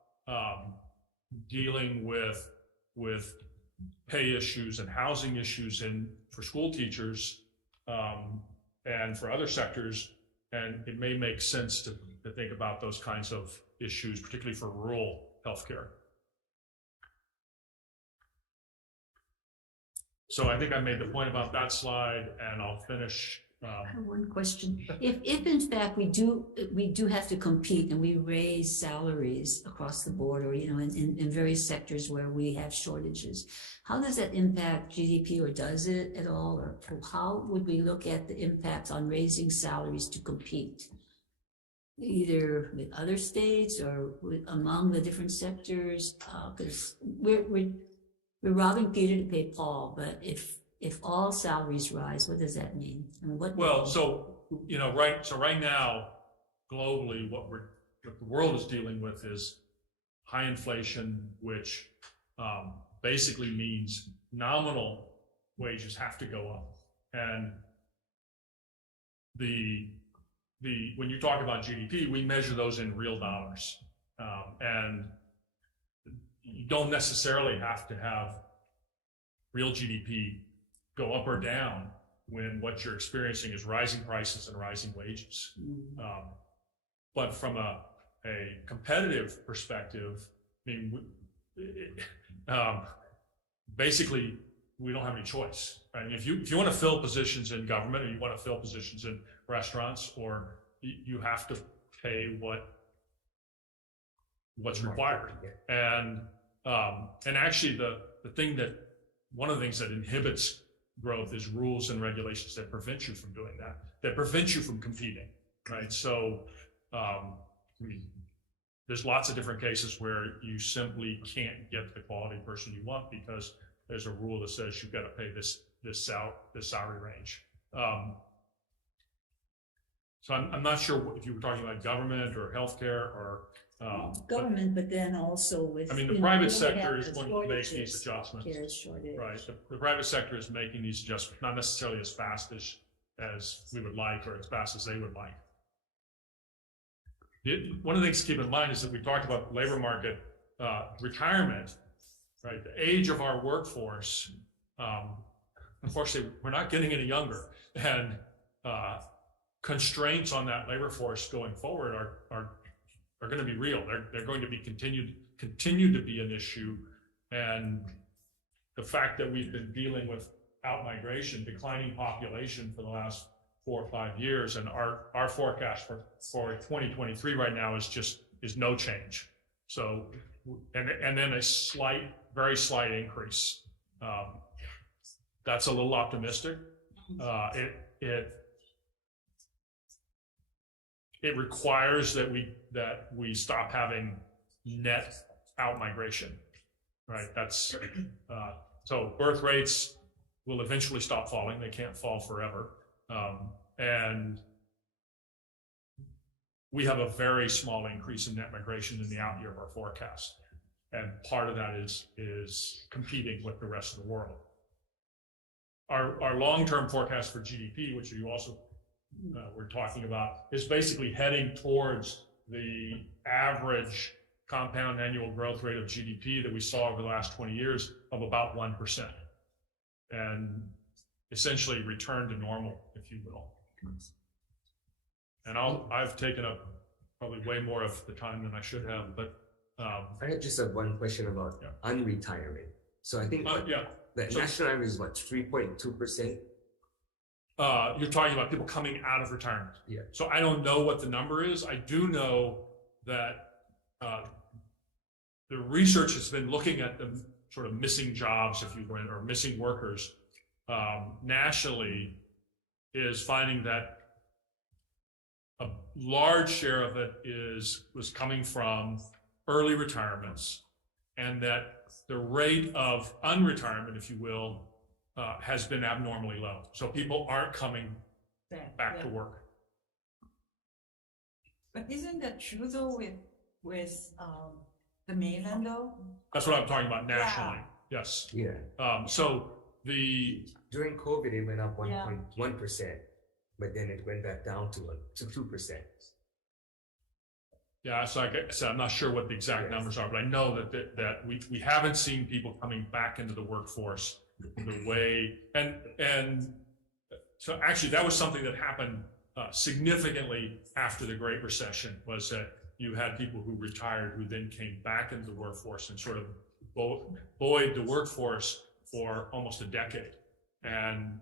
dealing with pay issues and housing issues for school teachers and for other sectors, and it may make sense to think about those kinds of issues, particularly for rural healthcare. So I think I made the point about that slide, and I'll finish. I have one question. If in fact we do have to compete and we raise salaries across the board, or in various sectors where we have shortages, how does that impact GDP, or does it at all? Or how would we look at the impact on raising salaries to compete, either with other states or among the different sectors? Because we're robbing Peter to pay Paul, but if all salaries rise, what does that mean? I mean, right now, globally, what the world is dealing with is high inflation, which basically means nominal wages have to go up. And when you talk about GDP, we measure those in real dollars. And you don't necessarily have to have real GDP go up or down when what you're experiencing is rising prices and rising wages. But from a competitive perspective, I mean, basically, we don't have any choice. Right? I mean, if you want to fill positions in government, or you want to fill positions in restaurants, or you have to pay what's required. And actually, one of the things that inhibits growth is rules and regulations that prevent you from doing that prevent you from competing, right? So there's lots of different cases where you simply can't get the quality person you want because there's a rule that says you've got to pay this salary range. So I'm not sure if you were talking about government or healthcare or government, but then also with. I mean, the private sector is going to make these adjustments. Right. The private sector is making these adjustments, not necessarily as fast as we would like, or as fast as they would like. One of the things to keep in mind is that we talked about the labor market, retirement, right? The age of our workforce, unfortunately, we're not getting any younger, and constraints on that labor force going forward are going to be real. They're going to be continue to be an issue, and the fact that we've been dealing with outmigration, declining population for the last 4 or 5 years, and our forecast for 2023 right now is no change. So, and then a very slight increase. That's a little optimistic. It requires that we stop having net outmigration, right? That's so birth rates will eventually stop falling. They can't fall forever, And we have a very small increase in net migration in the out year of our forecast. And part of that is competing with the rest of the world. Our long-term forecast for GDP, which you also were talking about, is basically heading towards the average compound annual growth rate of GDP that we saw over the last 20 years of about 1%. And essentially return to normal, if you will. And I've taken up probably way more of the time than I should have, but I had just one question about unretirement. So I think the national average is what, 3.2%? You're talking about people coming out of retirement. Yeah. So I don't know what the number is. I do know that the research has been looking at the sort of missing jobs, if you will, or missing workers nationally, is finding that a large share of it was coming from early retirements, and that the rate of unretirement, if you will, has been abnormally low. So people aren't coming back to work. But isn't that true though with the mainland though? That's what I'm talking about nationally. Yes. Yeah. So during COVID, it went up 1.1%, but then it went back down to 2%. Yeah, so like I said, I'm not sure what the exact numbers are, but I know that we haven't seen people coming back into the workforce the way, and so actually that was something that happened significantly after the Great Recession, was that you had people who retired who then came back into the workforce and sort of buoyed the workforce for almost a decade, and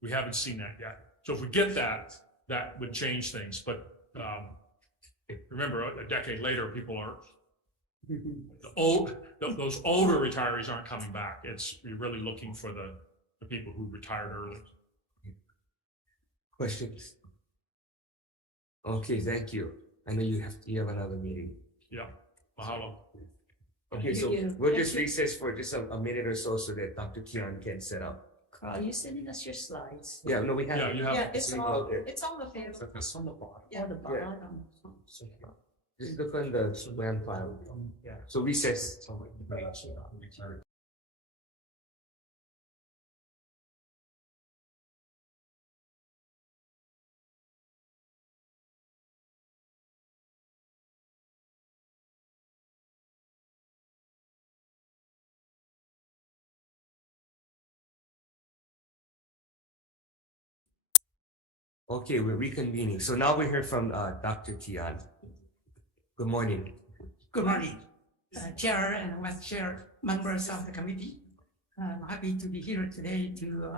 we haven't seen that yet. So if we get that, that would change things, but remember, a decade later, people are those older retirees aren't coming back. You're really looking for the people who retired early. Questions? Okay, thank you. I know you have another meeting. Yeah, mahalo. Okay, so we'll just recess for just a minute or so that Dr. Kian can set up. Carl, are you sending us your slides? Yeah, no, we have. Yeah, you have. Yeah, it's on the page. It's on the bottom. Yeah, the bottom. This is the WAM file. Yeah. So recess. Okay, we're reconvening. So now we hear from Dr. Tian. Good morning. Good morning, Chair and Vice Chair, members of the committee. I'm happy to be here today to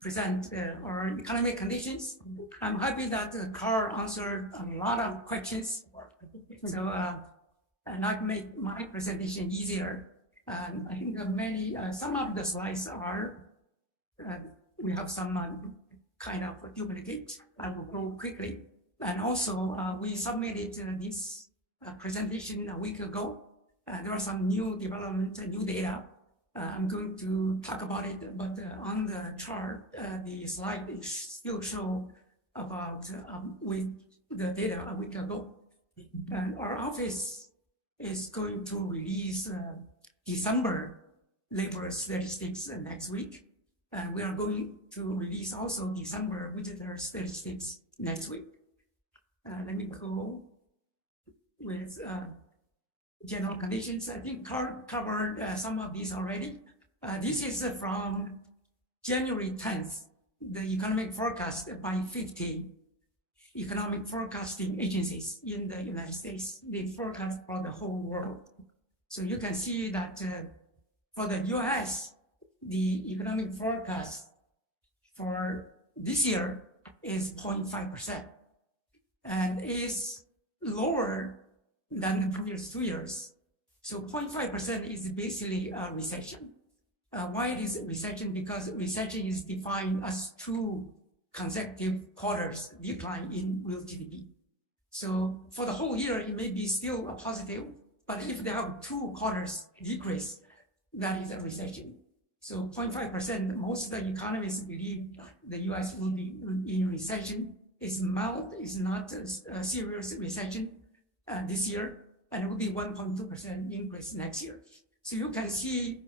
present our economic conditions. I'm happy that Carl answered a lot of questions. So and I make my presentation easier. And I think some of the slides are, we have some kind of duplicate. I will go quickly. And also we submitted this presentation a week ago. There are some new development, new data. I'm going to talk about it, but on the chart, the slide still show about with the data a week ago. And our office is going to release December labor statistics next week. And we are going to release also December visitor statistics next week. Let me go with general conditions. I think Carl covered some of these already. This is from January 10th, the economic forecast by 50 economic forecasting agencies in the United States. They forecast for the whole world. So you can see that for the US, the economic forecast for this year is 0.5% and is lower than the previous 2 years. So 0.5% is basically a recession. Why it is a recession? Because recession is defined as 2 consecutive quarters decline in real GDP. So for the whole year, it may be still a positive, but if they have 2 quarters decrease, that is a recession. So 0.5%, most of the economists believe the US will be in recession. It's mild, it's not a serious recession this year, and it will be 1.2% increase next year. So you can see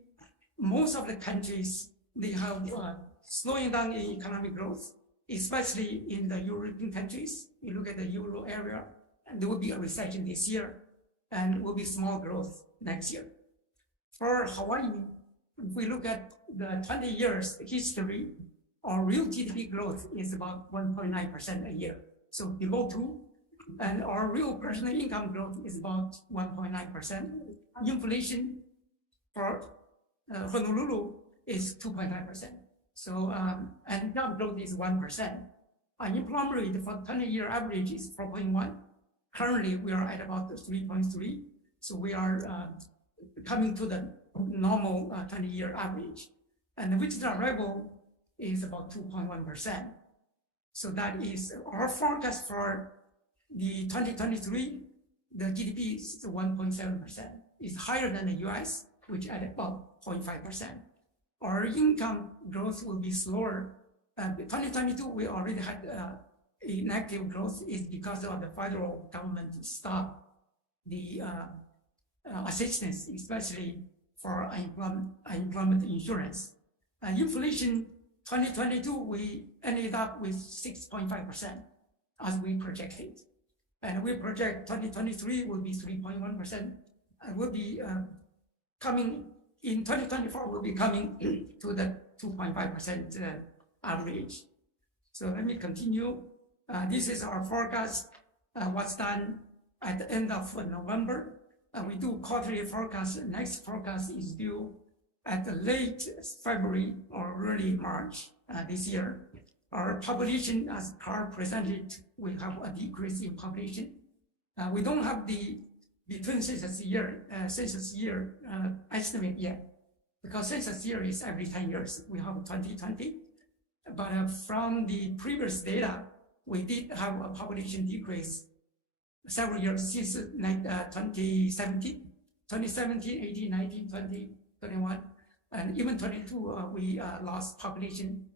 most of the countries, they have slowing down in economic growth, especially in the European countries. You look at the Euro area, and there will be a recession this year, and will be small growth next year. For Hawaii, if we look at the 20 years history, our real GDP growth is about 1.9% a year, so below 2. And our real personal income growth is about 1.9%. Inflation for Honolulu is 2.9%. So, and job growth is 1%. Unemployment rate for 20-year average is 4.1. Currently, we are at about 3.3. So we are coming to the normal 20-year average. And the visitor arrival is about 2.1%. So that is our forecast for the 2023, the GDP is 1.7%. It's higher than the US, which at about 0.5%. Our income growth will be slower. 2022, we already had a negative growth is because of the federal government stopped the assistance, especially for unemployment insurance. Inflation, 2022, we ended up with 6.5% as we projected. And we project 2023 will be 3.1%. And will be coming in 2024, will be coming to the 2.5% average. So let me continue. This is our forecast, what's done at the end of November. We do quarterly forecast. Next forecast is due at the late February or early March this year. Our population, as Carl presented, we have a decrease in population. We don't have the between census year estimate yet, because census year is every 10 years. We have 2020, but from the previous data, we did have a population decrease several years since 2017, 18, 19, 20, 21, and even 22, we lost population.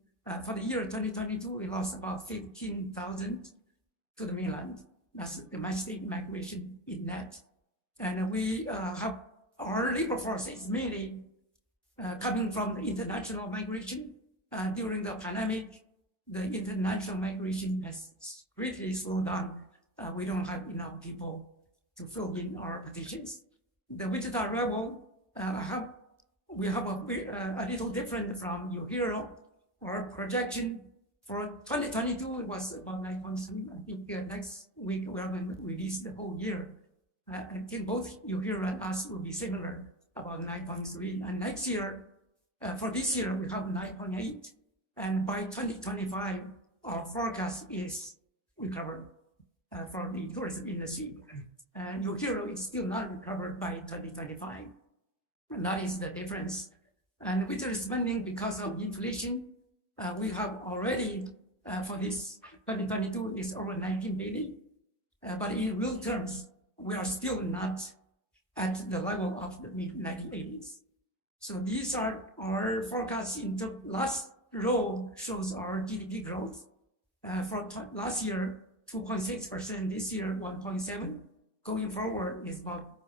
For the year 2022, we lost about 15,000 to the mainland. That's domestic migration in net. And we have our labor force is mainly coming from the international migration. During the pandemic, the international migration has greatly slowed down. We don't have enough people to fill in our positions. The visitor arrival, we have a little different from UHERO. Our projection for 2022 it was about 9.3. I think next week we are going to release the whole year. I think both UHERO and us will be similar, about 9.3. And next year, for this year, we have 9.8. And by 2025, our forecast is recovered for the tourism industry. And UHERO is still not recovered by 2025. And that is the difference. And visitor spending, because of inflation, we have already, for this 2022, is over 19 billion. But in real terms, we are still not at the level of the mid-1980s. So these are our forecasts. In the last row shows our GDP growth. For last year, 2.6%, this year, 1.7%. Going forward is about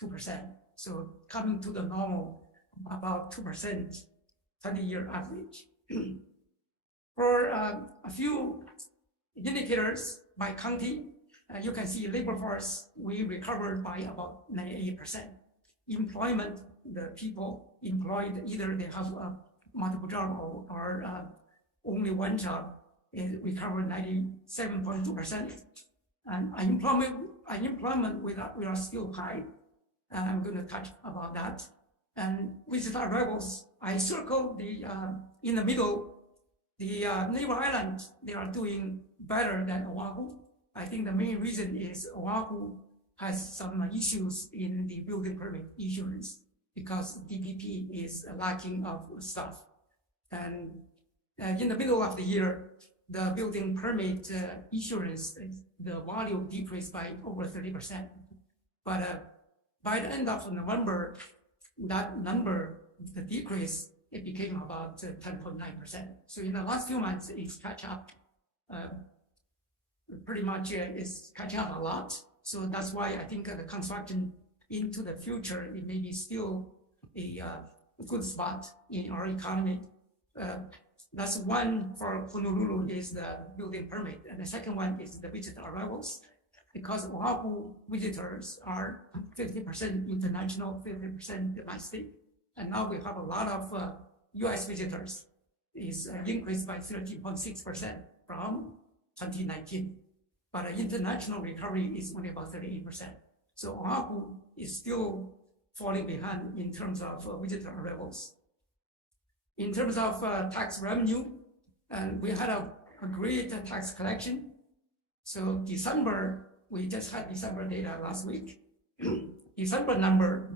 2%. So coming to the normal, about 2%, 20-year average. For a few indicators by county, you can see labor force, we recovered by about 98%. Employment, the people employed, either they have a multiple job or only one job, is recovered 97.2%. And unemployment we are still high. I'm going to touch about that. And visitor arrivals, I circled the in the middle, the neighbor island, they are doing better than Oahu. I think the main reason is Oahu has some issues in the building permit issuance because DPP is lacking of stuff. And in the middle of the year, the building permit issuance, the volume decreased by over 30%. But by the end of November, that number, the decrease it became about 10.9%. So in the last few months, it's catch up. Pretty much it's catching up a lot. So that's why I think the construction into the future, it may be still a good spot in our economy. That's one for Honolulu is the building permit. And the second one is the visitor arrivals. Because Oahu visitors are 50% international, 50% domestic. And now we have a lot of US visitors. Is increased by 13.6% from 2019. But international recovery is only about 38%. So Oahu is still falling behind in terms of visitor arrivals. In terms of tax revenue, we had a great tax collection. So December, we just had December data last week. December number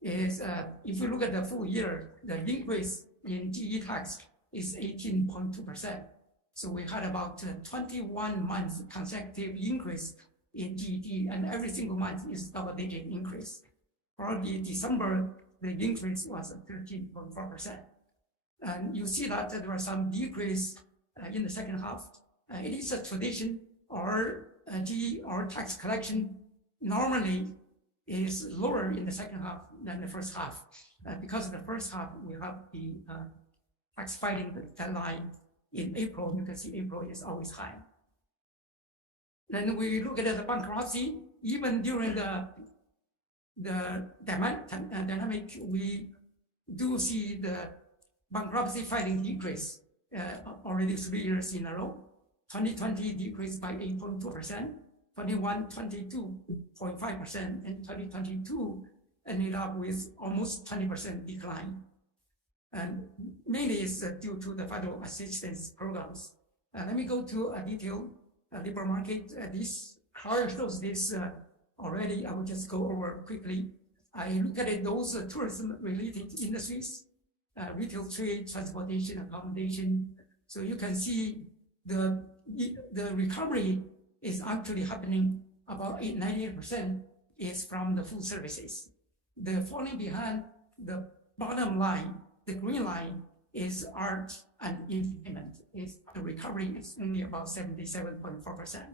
is, if you look at the full year, the increase in GE tax is 18.2%. So we had about 21 months consecutive increase in GET, and every single month is double-digit increase. For the December, the increase was 13.4%. And you see that there was some decrease in the second half. It is a tradition, or GE or tax collection normally is lower in the second half than the first half. Because in the first half, we have the tax filing deadline in April. You can see April is always high. Then we look at the bankruptcy. Even during the dynamic, we do see the bankruptcy filing decrease already 3 years in a row. 2020 decreased by 8.2%, 21, 22.5%, and 2022 ended up with almost 20% decline. And mainly it's due to the federal assistance programs. Let me go to a detailed labor market. This chart shows this already. I will just go over quickly. I look at those tourism-related industries, retail trade, transportation, accommodation. So you can see the recovery is actually happening about 98% is from the food services. The falling behind the bottom line, the green line is art and entertainment. The recovery is only about 77.4%.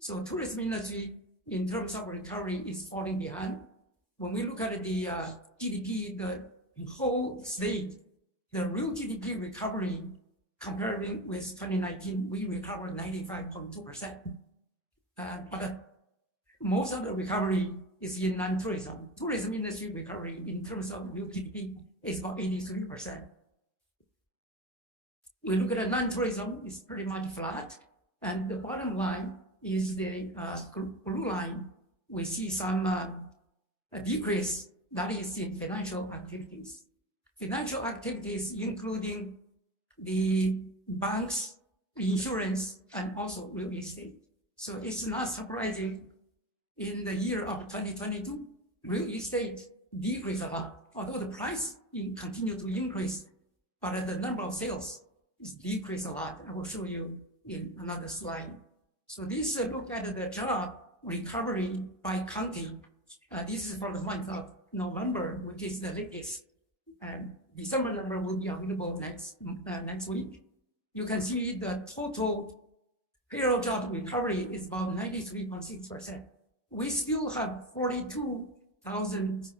So tourism industry in terms of recovery is falling behind. When we look at the GDP, the whole state, the real GDP recovery comparing with 2019, we recovered 95.2%. But most of the recovery is in non-tourism. Tourism industry recovery in terms of real GDP is about 83%. We look at the non-tourism, it's pretty much flat. And the bottom line is the blue line. We see some decrease that is in financial activities. Financial activities including the banks, insurance, and also real estate. So it's not surprising in the year of 2022, real estate decreased a lot, although the price continued to increase, but the number of sales is decreased a lot. I will show you in another slide. So this look at the job recovery by county. This is for the month of November, which is the latest. December number will be available next week. You can see the total payroll job recovery is about 93.6%. We still have 42,000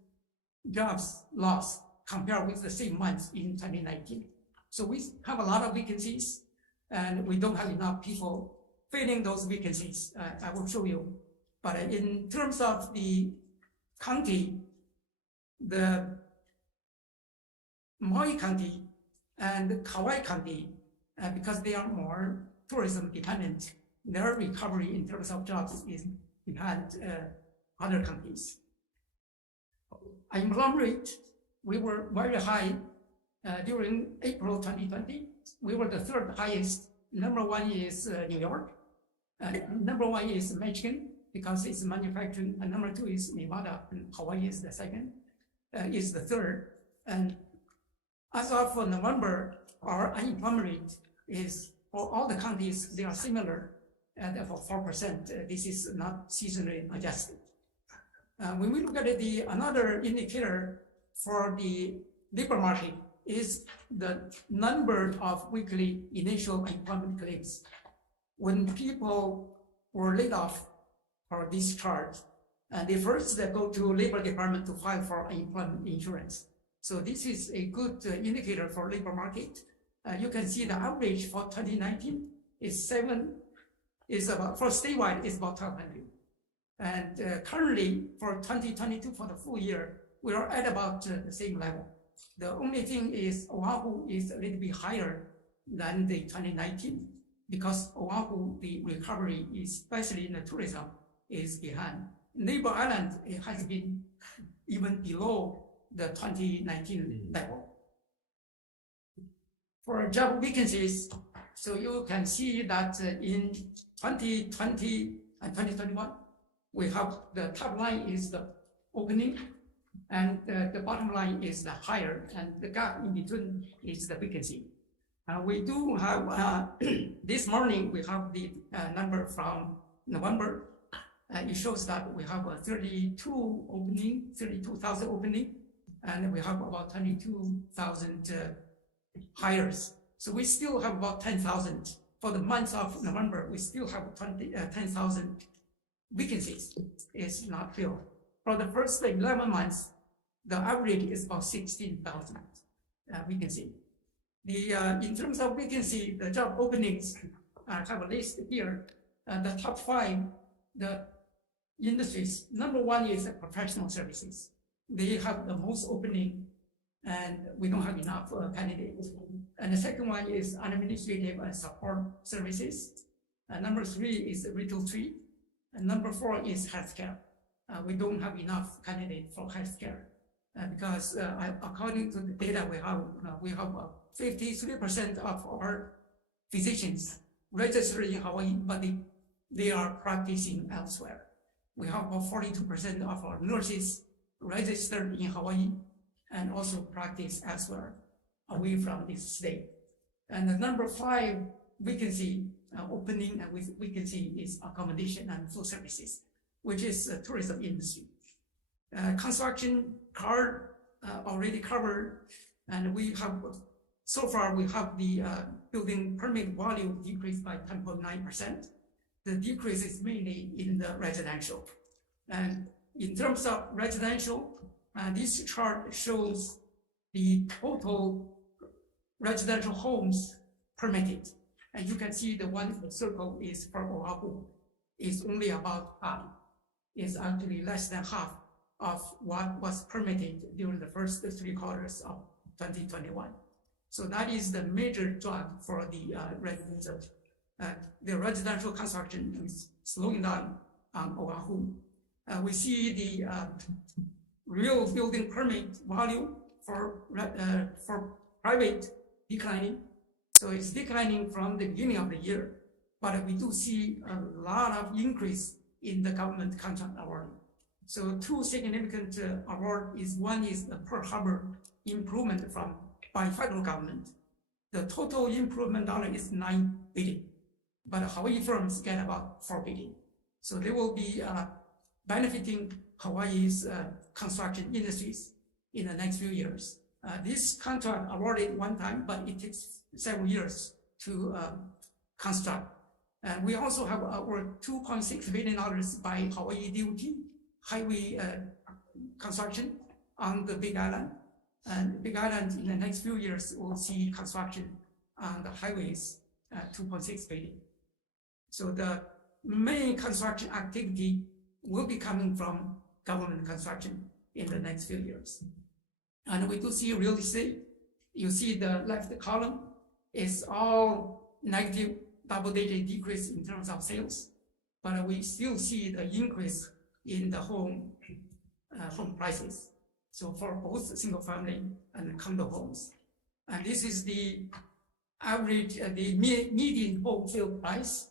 jobs lost compared with the same months in 2019. So we have a lot of vacancies and we don't have enough people filling those vacancies. I will show you. But in terms of the county, the Maui County and Kauai County, because they are more tourism dependent, their recovery in terms of jobs is behind other counties. Unemployment rate, we were very high during April 2020. We were the third highest. Number one is New York. Number one is Michigan because it's manufacturing. And number two is Nevada, and Hawaii is the second, is the third. And as of November, our unemployment rate is, for all the counties, they are similar at about 4%. This is not seasonally adjusted. When we look at another indicator for the labor market is the number of weekly initial employment claims. When people were laid off or discharged, they first go to Labor Department to file for unemployment insurance. So this is a good indicator for labor market. You can see the average for 2019 is about, for statewide, is about 1,200. And currently for 2022, for the full year, we are at about the same level. The only thing is Oahu is a little bit higher than the 2019 because Oahu, the recovery, especially in the tourism, is behind. Neighbor Island, it has been even below the 2019 level. For job vacancies, so you can see that in 2020 and 2021, we have the top line is the opening, and the bottom line is the hire, and the gap in between is the vacancy. We do have, this morning, we have the number from November. It shows that we have 32,000 opening, and we have about 22,000 hires. So we still have about 10,000. For the month of November, we still have 10,000 vacancies. It's not filled. For the first 11 months, the average is about 16,000 vacancy. In terms of vacancy, the job openings, I have a list here. The top 5, the industries. Number 1 is professional services. They have the most opening, and we don't have enough candidates. And the second one is administrative and support services. Number 3 is retail trade. And number 4 is healthcare. We don't have enough candidates for healthcare because according to the data we have 53% of our physicians registered in Hawaii, but they are practicing elsewhere. We have about 42% of our nurses registered in Hawaii and also practice elsewhere away from this state. And the number 5 vacancy opening and with vacancy is accommodation and food services, which is the tourism industry. Construction card already covered, and we have, so far we have the building permit volume decreased by 10.9%. The decrease is mainly in the residential. And in terms of residential, this chart shows the total residential homes permitted. And you can see the one circle is for Oahu, is only about half. It's actually less than half of what was permitted during the first 3 quarters of 2021. So that is the major drag for the residential. The residential construction is slowing down on Oahu. We see the real building permit volume for private declining. So it's declining from the beginning of the year, but we do see a lot of increase in the government contract award. So 2 significant award is, one is the Pearl Harbor improvement by federal government. The total improvement dollar is $9 billion, but Hawaii firms get about $4 billion. So they will be benefiting Hawaii's construction industries in the next few years. This contract awarded one time, but it takes several years to construct. And we also have over $2.6 billion by Hawaii DOT highway construction on the Big Island. And Big Island in the next few years will see construction on the highways at $2.6 billion. So the main construction activity will be coming from government construction in the next few years. And we do see real estate. You see the left column is all negative double-digit decrease in terms of sales, but we still see the increase in the home prices. So for both single family and condo homes. And this is the average, the median home sale price.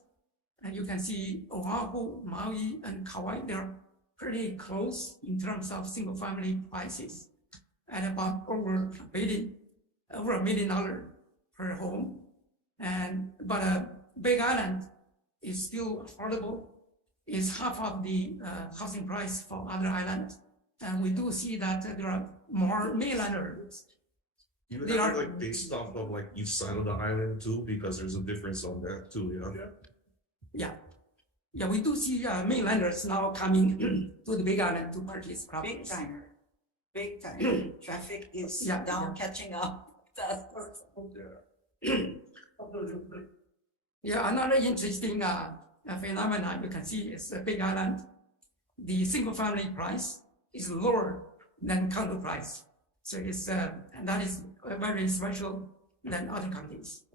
And you can see Oahu, Maui, and Kauai, they're pretty close in terms of single family prices at about over $1 million per home. But Big Island is still affordable. It's half of the housing price for other islands. And we do see that there are more mainlanders You They have are- it like based off of like each side of the island too, because there's a difference on that too, Yeah. Yeah, we do see mainlanders now coming to the Big Island to purchase Big properties. timer, big time. Traffic is Yeah, down, yeah. catching up. Yeah, another interesting phenomenon you can see is the Big Island. The single family price is lower than condo price. So it's and that is very special than other counties.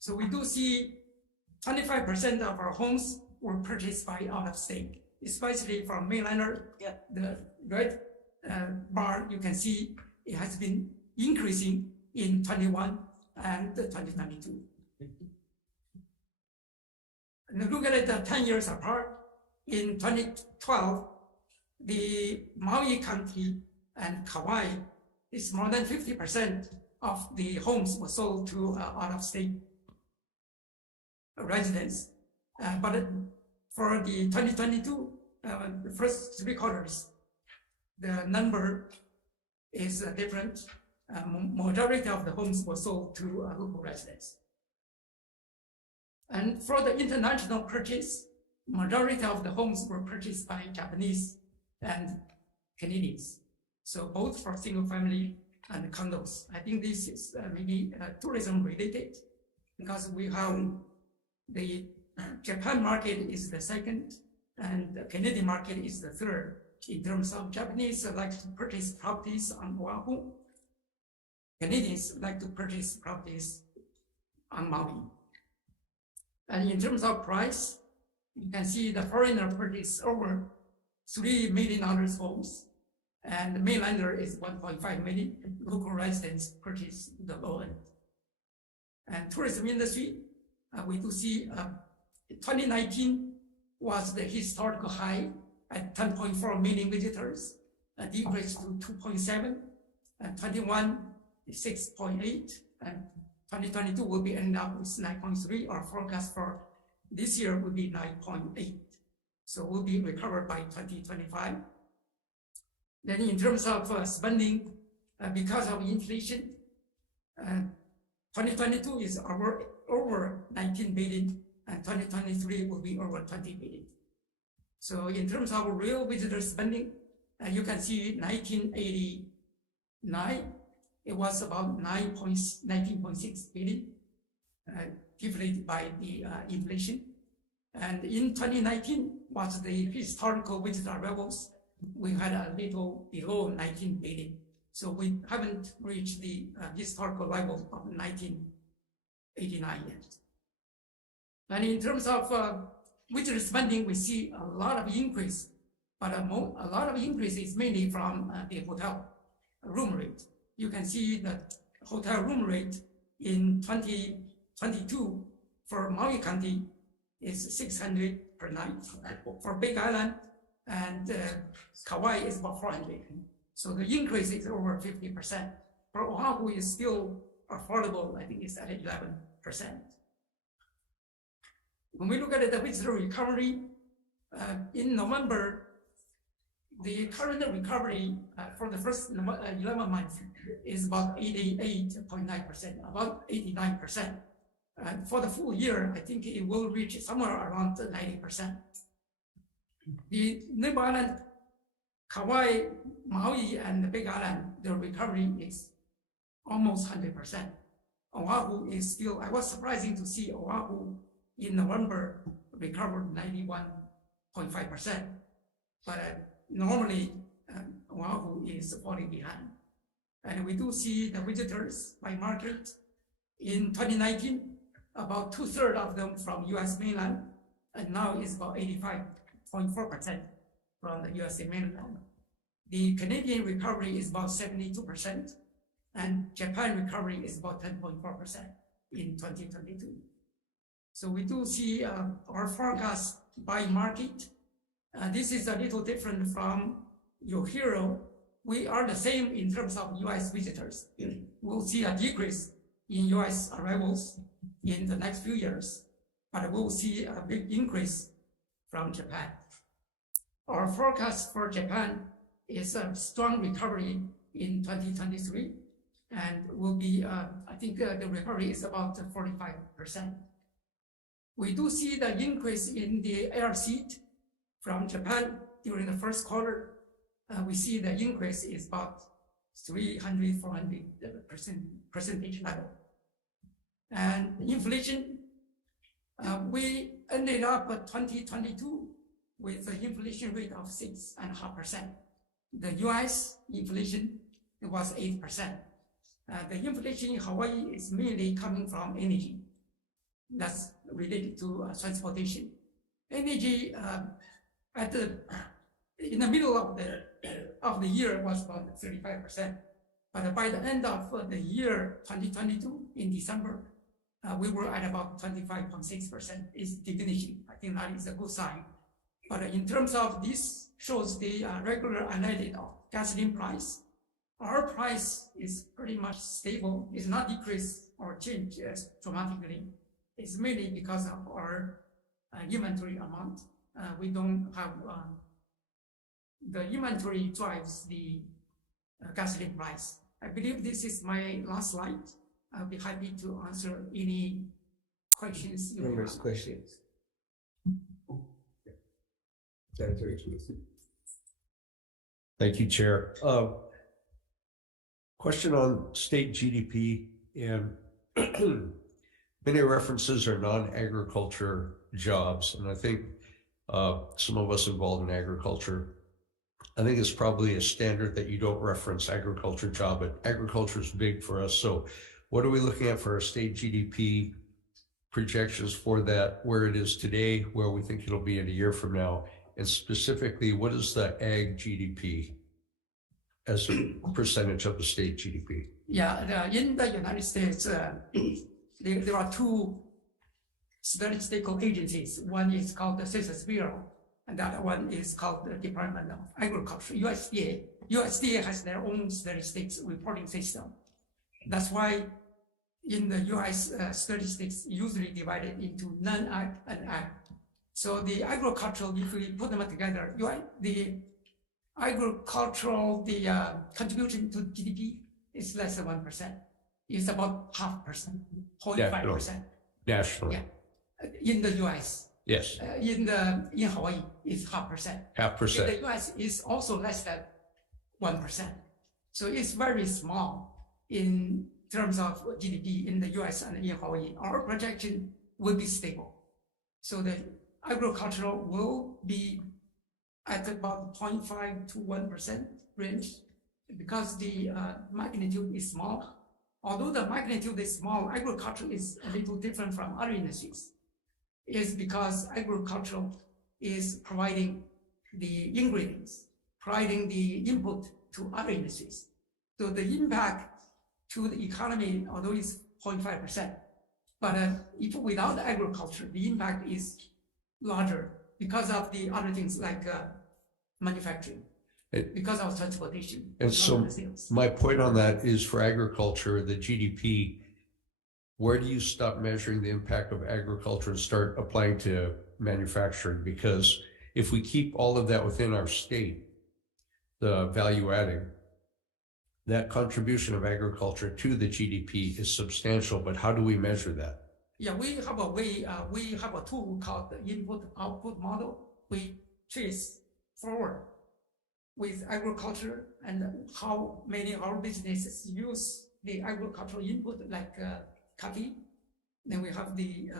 So we do see 25% of our homes were purchased by out of state, especially from mainlander. Yeah. The red bar you can see it has been increasing in 21 and 2022. And look at it 10 years apart. In 2012, the Maui County and Kauai is more than 50% of the homes were sold to out-of-state residents. But for the 2022, the first 3 quarters, the number is different. Majority of the homes were sold to local residents. And for the international purchase, majority of the homes were purchased by Japanese and Canadians. So both for single family and condos. I think this is maybe tourism related because we have the Japan market is the second and the Canadian market is the third. In terms of Japanese like to purchase properties on Oahu. Canadians like to purchase properties on Maui. And in terms of price, you can see the foreigner purchase over $3 million homes, and the mainlander is 1.5 million. Local residents purchase the low end. And tourism industry, we do see 2019 was the historical high at 10.4 million visitors, a decrease to 2.7, and 21 is 6.8, and 2022 will be ending up with 9.3. Our forecast for this year will be 9.8. So we'll be recovered by 2025. Then in terms of spending, because of inflation, 2022 is over 19 billion, and 2023 will be over 20 billion. So in terms of real visitor spending, you can see 1989, it was about 19.6 billion, deflated by the inflation. And in 2019 was the historical visitor levels. We had a little below 19 billion. So we haven't reached the historical level of 1989 yet. And in terms of visitor spending, we see a lot of increase, but a lot of increase is mainly from the hotel room rate. You can see that hotel room rate in 2022 for Maui County is 600 per night. For Big Island and Kauai is about 400. So the increase is over 50%. For Oahu is still affordable, I think it's at 11%. When we look at the visitor recovery, in November, the current recovery for the first 11 months is about 88.9%, about 89%. For the full year, I think it will reach somewhere around 90%. The Neighbor Island, Kauai, Maui, and the Big Island, the recovery is almost 100%. Oahu is still, I was surprising to see Oahu in November recovered 91.5%. But normally, Oahu is falling behind. And we do see the visitors by market. In 2019, about 2/3 of them from US mainland, and now it's about 85.4% from the US mainland. The Canadian recovery is about 72%, and Japan recovery is about 10.4% in 2022. So we do see our forecast by market. This is a little different from your hero. We are the same in terms of US visitors. We'll see a decrease in US arrivals in the next few years, but we'll see a big increase from Japan. Our forecast for Japan is a strong recovery in 2023, and will be, I think the recovery is about 45%. We do see the increase in the air seat from Japan during the first quarter. We see the increase is about 300-400% percentage level. And inflation, we ended up 2022 with an inflation rate of 6.5%. The US inflation was 8%. The inflation in Hawaii is mainly coming from energy. That's related to transportation. Energy in the middle of the year was about 35%, but by the end of the year 2022 in December, we were at about 25.6%. Is diminishing. I think that is a good sign. But in terms of this shows the regular analysis of gasoline price. Our price is pretty much stable. It's not decreased or changed dramatically. It's mainly because of our inventory amount. We don't have the inventory drives the gasoline price. I believe this is my last slide. I'll be happy to answer any questions you Members' have. questions. Thank you, Chair. Question on state GDP, and many references are non-agriculture jobs, and I think some of us involved in agriculture, I think it's probably a standard that you don't reference agriculture job, but agriculture is big for us. So what are we looking at for our state GDP projections for that, where it is today, where we think it'll be in a year from now? And specifically, what is the ag GDP as a percentage of the state GDP? Yeah, in the United States, there are two statistical agencies. One is called the Census Bureau, and the other one is called the Department of Agriculture, USDA. USDA has their own statistics reporting system. That's why in the US, statistics usually divided into non-ag and ag. So the agricultural, if we put them together, the agricultural, the contribution to GDP is less than 1%. It's about 0.5%, 0.5%. Nationally. Yeah. In the US. Yes. In Hawaii, it's 0.5%. 0.5%. In the US, it's also less than 1%. So it's very small in terms of GDP in the US and in Hawaii. Our projection will be stable. So the agricultural will be at about 0.5 to 1% range because the magnitude is small. Although the magnitude is small, agriculture is a little different from other industries. It's because agricultural is providing the ingredients, providing the input to other industries. So the impact to the economy, although it's 0.5%, but if without agriculture, the impact is larger because of the other things like manufacturing, because of transportation. And so my point on that is for agriculture, the GDP, where do you stop measuring the impact of agriculture and start applying to manufacturing? Because if we keep all of that within our state, the value adding, that contribution of agriculture to the GDP is substantial, but how do we measure that? Yeah, we have a way, we have a tool called the input-output model. We trace forward with agriculture and how many of our businesses use the agricultural input like coffee. Then we have the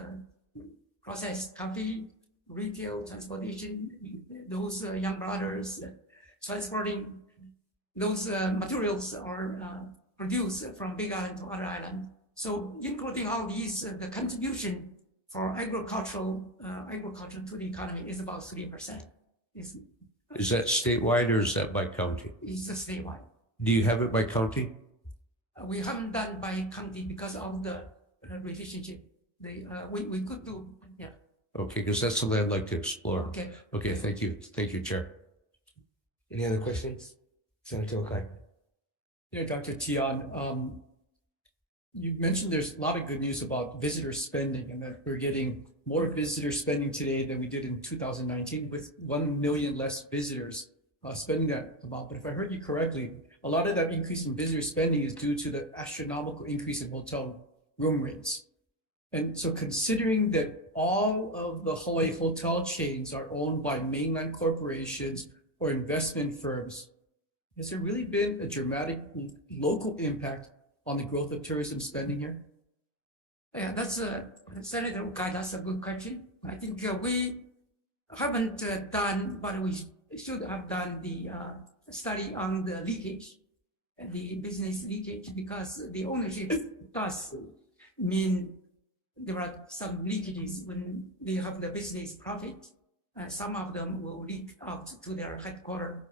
processed coffee, retail, transportation, those young brothers transporting those materials are produced from Big Island to other island. So including all these, the contribution for agriculture to the economy is about 3%. Is that statewide or is that by county? It's statewide. Do you have it by county? We haven't done by county because of the relationship. We could do, yeah. Okay, because that's something I'd like to explore. Okay. Okay, thank you. Thank you, Chair. Any other questions? Senator Okai. Yeah, Dr. Tian, you mentioned there's a lot of good news about visitor spending and that we're getting more visitor spending today than we did in 2019 with 1 million less visitors spending that amount. But if I heard you correctly, a lot of that increase in visitor spending is due to the astronomical increase in hotel room rates. And so considering that all of the Hawaii hotel chains are owned by mainland corporations or investment firms, has there really been a dramatic local impact on the growth of tourism spending here? Yeah, that's Senator Ukai, that's a good question. I think we haven't done, but we should have done the study on the leakage, the business leakage, because the ownership does mean there are some leakages when they have the business profit. Some of them will leak out to their headquarters.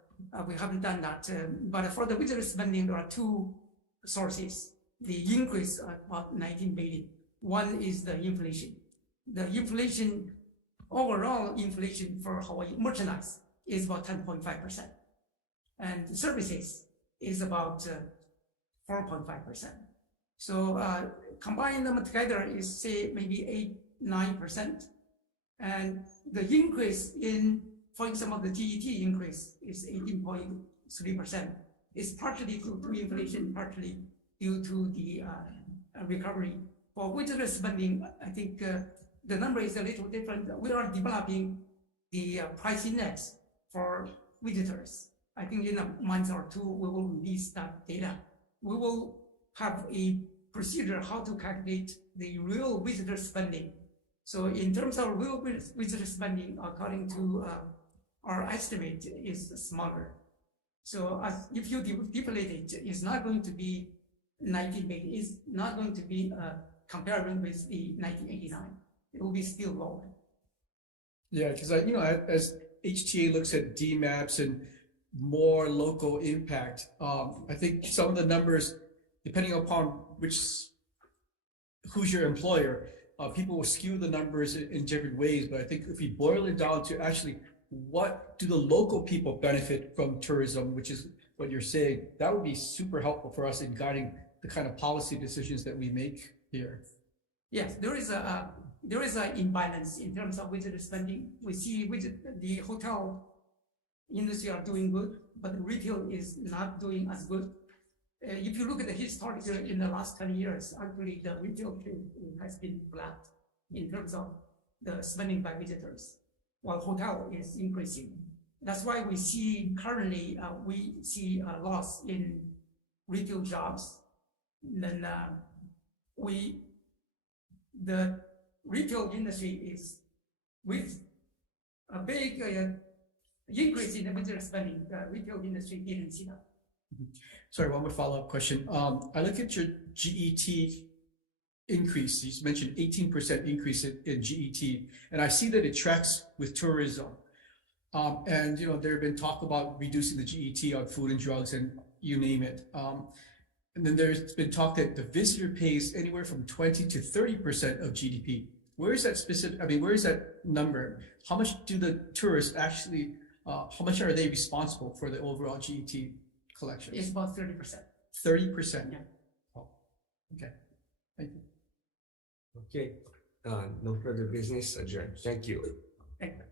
We haven't done that. But for the visitor spending, there are two sources. The increase about 19 billion. One is the inflation. The inflation, overall inflation for Hawaii merchandise is about 10.5%. And services is about 4.5%. So combine them together is say maybe 8-9%. And the increase in, for example, the GET increase is 18.3%. It's partially due to inflation, partly due to the recovery. For visitor spending, I think the number is a little different. We are developing the price index for visitors. I think in a month or two, we will release that data. We will have a procedure how to calculate the real visitor spending. So in terms of real visitor spending, according to our estimate, is smaller. So if you deflate it, it's not going to be 19 billion. It's not going to be comparable with the 1989. It will be still lower. Yeah, because as HTA looks at DMAPs and more local impact, I think some of the numbers, depending upon who's your employer, people will skew the numbers in different ways. But I think if we boil it down to actually what do the local people benefit from tourism, which is what you're saying, that would be super helpful for us in guiding the kind of policy decisions that we make here. Yes, there is an imbalance in terms of visitor spending. We see the hotel industry are doing good, but the retail is not doing as good. If you look at the historical in the last 10 years, actually the retail has been flat in terms of the spending by visitors, while hotel is increasing. That's why we see currently, we see a loss in retail jobs. Then the retail industry is with a big increase in the visitor spending. The retail industry didn't see that. Sorry, one more follow-up question. I look at your GET increase. You mentioned 18% increase in GET, and I see that it tracks with tourism. And there have been talk about reducing the GET on food and drugs and you name it. And then there's been talk that the visitor pays anywhere from 20 to 30% of GDP. Where is that specific? I mean, where is that number? How much do the tourists actually? How much are they responsible for the overall GET collection? It's about 30%. 30%. Yeah. Oh, okay. Thank you. Okay. No further business adjourned. Thank you. Thank you.